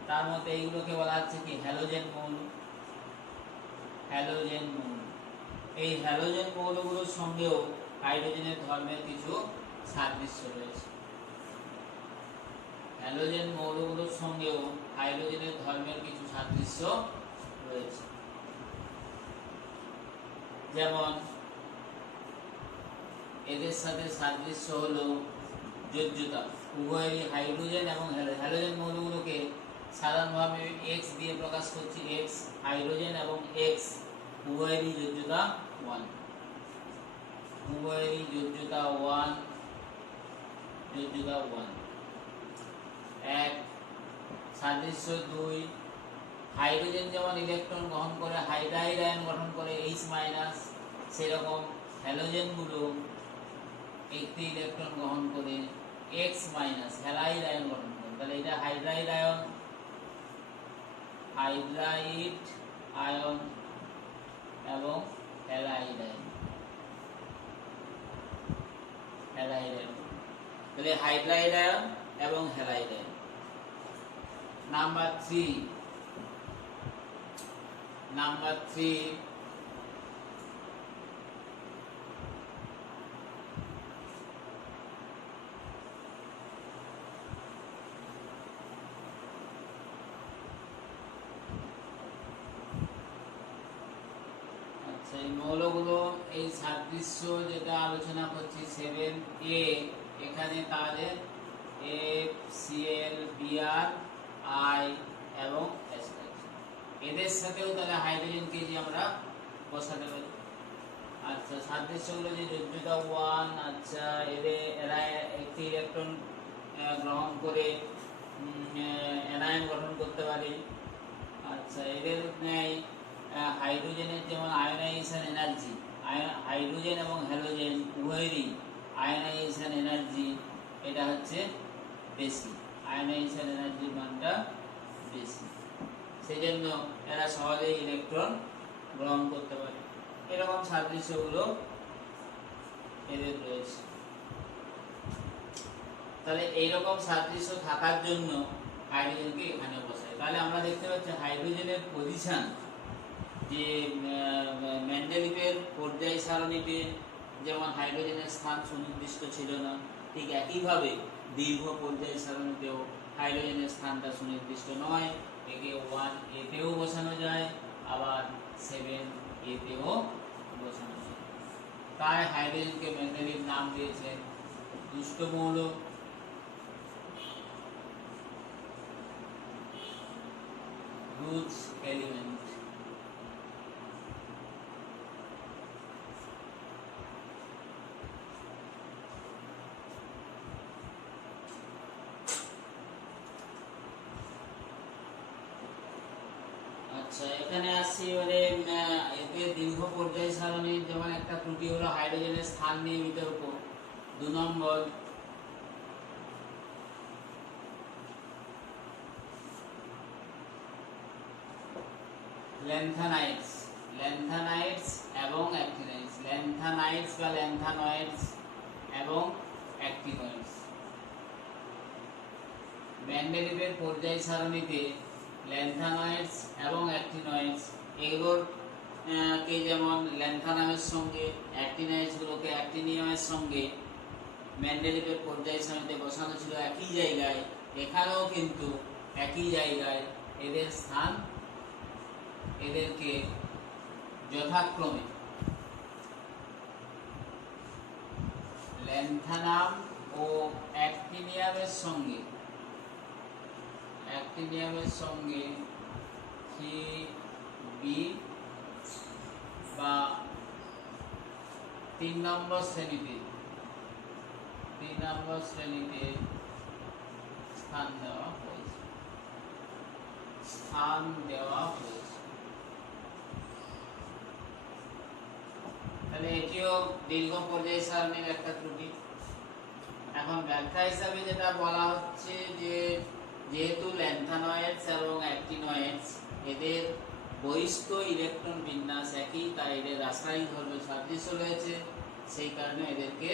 তার মধ্যে এইগুলোকে বলা হচ্ছে কি হ্যালোজেন মৌল। এই হ্যালোজেন মৌলগুলোর সঙ্গেও হাইড্রোজেনের ধর্মের কিছু সাদৃশ্য রয়েছে। হ্যালোজেন মৌলগুলোর সঙ্গেও হাইড্রোজেনের ধর্মের কিছু সাদৃশ্য রয়েছে। যেমন এদের সাথে সাদৃশ্য হলো যোজ্যতা, উভয়েরই হাইড্রোজেন এবং হ্যালোজেন মৌলগুলোকে সাধারণভাবে X দিয়ে প্রকাশ করছি। X, হাইড্রোজেন এবং X উভয়েরই যোজ্যতা 1, এক। সাদৃশ্য 2, হাইড্রোজেন যেমন ইলেকট্রন গ্রহণ করে হাইড্রাইড আয়ন গঠন করে H-, সেরকম হ্যালোজেনগুলো একটি ইলেকট্রন গ্রহণ করে X-, হ্যালাইড আয়ন গঠন করে। তাহলে এটা হাইড্রাইড আয়ন এবং হ্যালাইড আয়ন। তাহলে হাইড্রাইড আয়ন এবং হ্যালাইড আয়ন। নাম্বার 3, এই মৌলগুলো এই সাদৃশ্য যেটা আলোচনা করছি 7A, এখানে তাদের FCl, Br, I এবং S এদের সাথেও তাহলে হাইড্রোজেন কেজি আমরা বসাতে পারি। আচ্ছা, সাদৃশ্যগুলো যে যোজ্যতা 1, আচ্ছা এরা একটি ইলেকট্রন গ্রহণ করে অ্যানায়ন গঠন করতে পারে। আচ্ছা, এদের ন্যায় হাইড্রোজেনের যেমন আয়নাইজেশন এনার্জি, হাইড্রোজেন এবং হ্যালোজেন উভয়েরই আয়নাইজেশন এনার্জি এটা হচ্ছে বেশি, আয়নাইজেশন এনার্জির মানটা বেশি, সেজন্য এরা সহজেই ইলেকট্রন গ্রহণ করতে পারে। এরকম সাদৃশ্যগুলো এদের রয়েছে। তাহলে এইরকম সাদৃশ্য থাকার জন্য হাইড্রোজেনকে এখানে বসাই। তাহলে আমরা দেখতে পাচ্ছি হাইড্রোজেনের পজিশন যে মেন্ডেলিভের পর্যায় সারণীতে যেমন হাইড্রোজেনের স্থান সুনির্দিষ্ট ছিল না, ঠিক একইভাবে দীর্ঘ পর্যায় সারণীতেও হাইড্রোজেনের স্থানটা সুনির্দিষ্ট নয়। একে 1A তেও বসানো যায়, আবার 7A তেও বসানো যায়। তাই হাইড্রোজেনকে মেন্ডেলিভ নাম দিয়েছেন দুষ্ট মৌল। রুজ এলিমেন্ট। আচ্ছা, এখানে আসছি এবারে এতে দীর্ঘ পর্যায় সারণীর যেমন একটা ত্রুটি হলো হাইড্রোজেনের স্থান নিয়ে বিতর্ক। 2 নম্বর, ল্যান্থানাইডস এবং অ্যাক্টিনাইডস, ল্যান্থানাইডস বা ল্যান্থানয়েডস এবং অ্যাক্টিনয়েডস। মেন্ডেলিভের পর্যায় সারণীতে ল্যান্থানয়েডস এবং অ্যাক্টিনয়েডস এগুলোর কে যেমন ল্যান্থানামের সঙ্গে অ্যাক্টিনাইডস গুলোকে অ্যাক্টিনিয়ামের সঙ্গে মেন্ডেলিভের পর্যায় সারণীতে বসানো ছিল একই জায়গায়, এখানেও কিন্তু একই জায়গায় এদের স্থান, এদেরকে যথাক্রমে ল্যান্থানাম ও অ্যাক্টিনিয়ামের সঙ্গে 3B বা 3 নম্বর শ্রেণীতে স্থান দেওয়া হয়েছে। তাহলে এটিও দীর্ঘ পর্যায় সারণীর একটা ত্রুটি। এখন ব্যাখ্যা হিসাবে যেটা বলা হচ্ছে যে যেহেতু ল্যান্থানয়েডস এবং অ্যাক্টিনয়েডস এদের বহিস্থ ইলেকট্রন বিন্যাস একই, তাই এদের রাসায়নিক ধর্মে সাদৃশ্য রয়েছে, সেই কারণে এদেরকে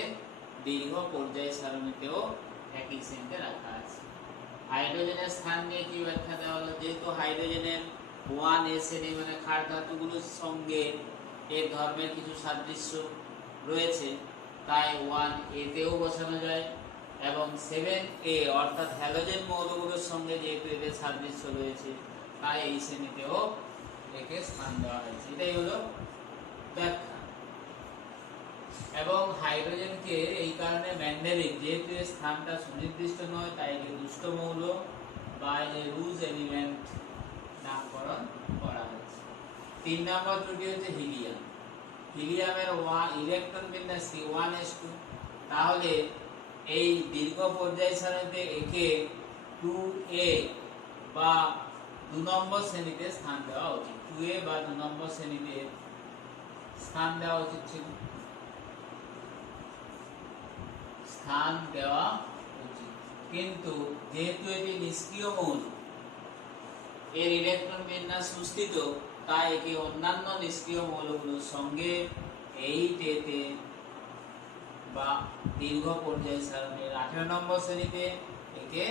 দীর্ঘ পর্যায় সারণীতেও একই শ্রেণীতে রাখা আছে। হাইড্রোজেনের স্থান নিয়ে কি ব্যাখ্যা দেওয়া হলো, যেহেতু হাইড্রোজেনের 1A শ্রেণী মানে ক্ষার ধাতুগুলোর সঙ্গে এর ধর্মের কিছু সাদৃশ্য রয়েছে, তাই 1A তেও বসানো যায়, এবং 7A অর্থাৎ হ্যালোজেন মৌলগুলোর সঙ্গে যেহেতু এদের সাদৃশ্য রয়েছে, তাই এই শ্রেণীতেও একে স্থান দেওয়া হয়েছে। এটাই হলো ব্যাখ্যা। এবং হাইড্রোজেনকে এই কারণে মেন্ডেলিভ, যেহেতু এর স্থানটা সুনির্দিষ্ট নয়, তাই একে দুষ্ট মৌল বা রুজ এলিমেন্ট নামকরণ করা হয়েছে। 3 নম্বর ত্রুটি হচ্ছে হিলিয়াম। হিলিয়ামের ইলেকট্রন বিন্যাস 1s2, তাহলে এই দীর্ঘ পর্যায় সারণীতে একে 2A বা 2 নম্বর শ্রেণীতে স্থান দেওয়া উচিত। 2A বা 2 নম্বর শ্রেণীতে স্থান দেওয়া উচিত ছিল, কিন্তু যেহেতু এটি নিষ্ক্রিয় মৌল, এর ইলেকট্রন বিন্যাস সুস্থিত, তাই একে অন্যান্য নিষ্ক্রিয় মৌলগুলোর সঙ্গে 8A বা দীর্ঘ পর্যায় সারণীর 18 নম্বর শ্রেণীতে একে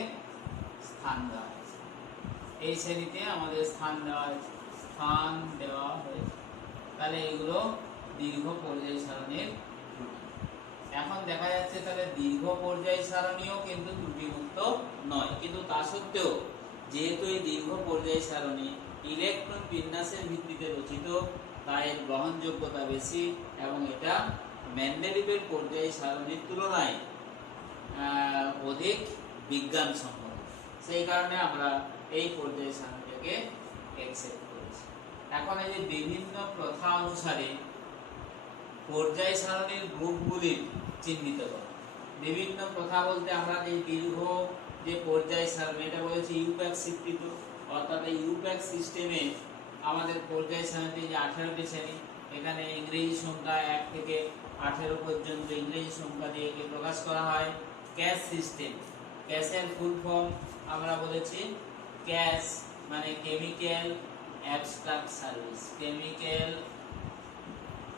স্থান দেওয়া হয়েছে। এই শ্রেণীতে আমাদের স্থান দেওয়া হয়েছে। তাহলে এগুলো দীর্ঘ পর্যায় সারণীর ত্রুটি। এখন দেখা যাচ্ছে তাহলে দীর্ঘ পর্যায় সারণীও কিন্তু ত্রুটিমুক্ত নয়, কিন্তু তা সত্ত্বেও যেহেতু এই দীর্ঘ পর্যায় সারণী ইলেকট্রন বিন্যাসের ভিত্তিতে রচিত, তাই এর গ্রহণযোগ্যতা বেশি এবং এটা মেন্ডেলিভের পর্যায় সারণীর তুলনায় অধিক বিজ্ঞানসম্মত। সেই কারণে আমরা এই পর্যায় সারণীটাকে অ্যাকসেপ্ট করেছি। এখন এই যে বিভিন্ন প্রথা অনুসারে পর্যায় সারণীর গ্রুপগুলির চিহ্নিত করা। বিভিন্ন প্রথা বলতে আমরা যে দীর্ঘ যে পর্যায় সারণী, এটা বলেছি ইউপ্যাক স্বীকৃত, অর্থাৎ এই ইউপ্যাক সিস্টেমে আমাদের পর্যায় সারণীতে যে 18টি শ্রেণী, এখানে ইংরেজি সংখ্যা 1 থেকে 18 পর্যন্ত ইংরেজি সংখ্যা দিয়ে একে প্রকাশ করা হয়। ক্যাশ সিস্টেম, ক্যাশের ফুল ফর্ম আমরা বলেছি ক্যাশ মানে chemical abstract service, chemical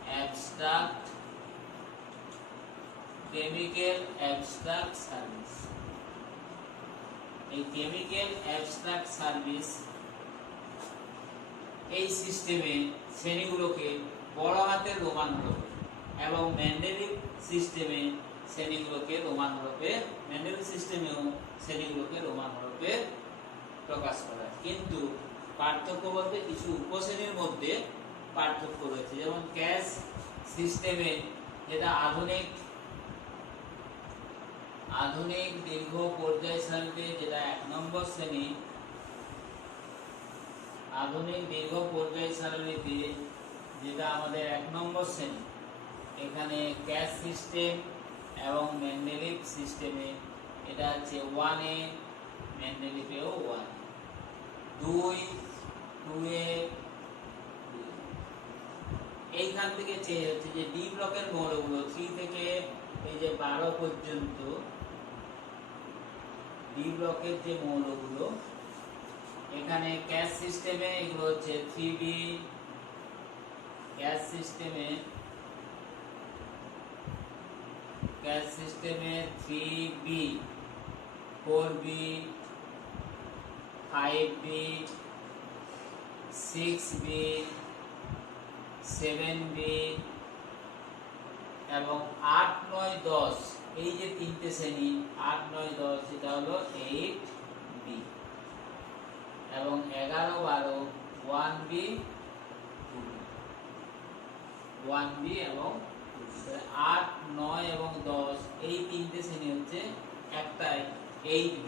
abstract service. এই কেমিক্যাল অ্যাবস্ট্রাক্ট সার্ভিস এই সিস্টেমে শ্রেণীগুলোকে বড় হাতের রোমান হরফে এবং মেন্ডেলিভ সিস্টেমে শ্রেণীগুলোকে রোমান হরফে, মেন্ডেলিভ সিস্টেমেও শ্রেণীগুলোকে রোমান হরফে প্রকাশ করা হয়। কিন্তু পার্থক্য বলতে কিছু উপশ্রেণীর মধ্যে পার্থক্য রয়েছে। যেমন ক্যাশ সিস্টেমে যেটা আধুনিক দীর্ঘ পর্যায় সারণীতে যেটা 1 নম্বর শ্রেণী, আধুনিক দীর্ঘ পর্যায় সারণীতে যেটা আমাদের 1 নম্বর শ্রেণী, এখানে ক্যাশ সিস্টেম এবং মেন্ডেলিভ সিস্টেমে এটা হচ্ছে 1A, মেন্ডেলিভেও 1, 2A। এইখান থেকে চেয়ে হচ্ছে যে ডি ব্লকের মৌলগুলো 3 থেকে এই যে 12 পর্যন্ত, ডি ব্লকের যে মৌলগুলো এখানে ক্যাশ সিস্টেমে এগুলো হচ্ছে 3B, ক্যাশ সিস্টেমে 3B, 4B, 5B, 6B, 7B এবং 8, 9, 10 এই যে তিনটে শ্রেণী 8, 9, 10 এটা হলো 8B এবং 11, 12 1B, 1B এবং 8, 9 এবং 10 এই তিনটে শ্রেণী হচ্ছে একটাই 8B।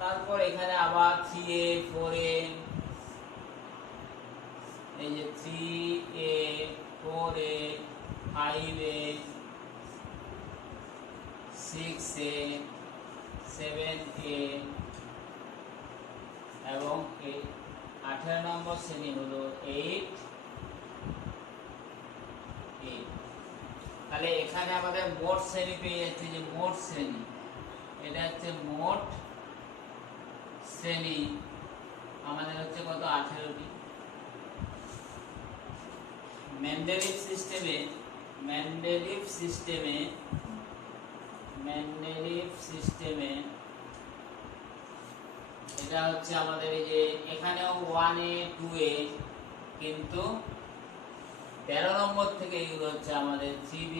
তারপর এখানে আবার 3A, 4A, এই যে 3A, 4A, 5A, 6A, 7A এবং 18 নম্বর শ্রেণী হলো 8A। তাহলে এখানে আমাদের মোট শ্রেণী পেয়ে যাচ্ছে, যে মোট শ্রেণী এটা হচ্ছে মোট শ্রেণী আমাদের হচ্ছে কত, 18টি। মেন্ডেলিভ সিস্টেমে এটা হচ্ছে আমাদের এই যে এখানেও 1A, 2A, কিন্তু 13 নম্বর থেকে এগুলো হচ্ছে আমাদের 3B,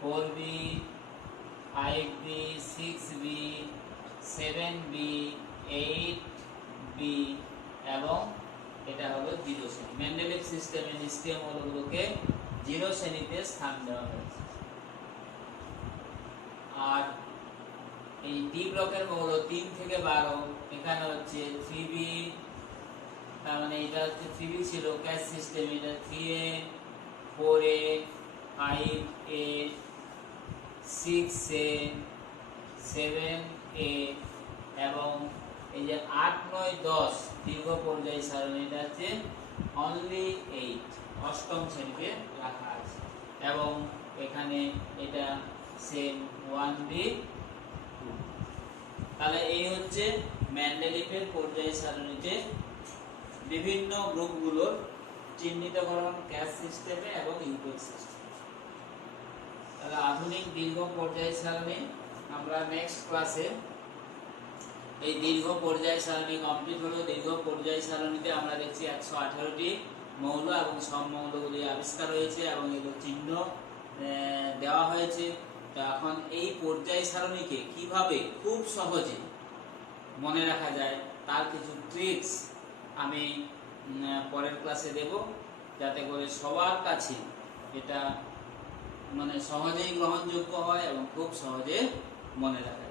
4B, 5B, 6B, 7B, 8B এবং এটা হলো 0 শ্রেণী। মেন্ডেলিভ সিস্টেমে নিষ্ক্রিয় মৌলগুলোকে 0 শ্রেণীতে স্থান দেওয়া হয়েছে। আর এই ডি ব্লকের মৌল 3 থেকে 12 এখানে হচ্ছে 3B, তার মানে এটা হচ্ছে 3B ছিল ক্যাশ সিস্টেম, এটা 3A, 4A, 5A, 6A, 7A এবং এই যে 8, 9, 10 দীর্ঘ পর্যায় সারণী এটা হচ্ছে অনলি 8, অষ্টম শ্রেণীতে রাখা আছে এবং এখানে এটা সেম 1B, 2। তাহলে এই হচ্ছে মেন্ডেলিভের পর্যায় সারণীতে বিভিন্ন গ্রুপগুলোর চিহ্নিতকরণ ক্যাশ সিস্টেমে এবং ইউপ্যাক সিস্টেমে। তাহলে আধুনিক দীর্ঘ পর্যায় সারণী আমরা নেক্সট ক্লাসে এই দীর্ঘ পর্যায় সারণী কমপ্লিট হলো। দীর্ঘ পর্যায় সারণীতে আমরা দেখছি 118টি মৌল এবং সব মৌলগুলি আবিষ্কার হয়েছে এবং এগুলো চিহ্ন দেওয়া হয়েছে। তো এখন এই পর্যায় সারণীকে কিভাবে খুব সহজে মনে রাখা যায় তার কিছু ট্রিক্স আমি পরের ক্লাসে দেব, যাতে করে সবার কাছে এটা মানে সহজেই গ্রহণযোগ্য হয় এবং খুব সহজে মনে রাখা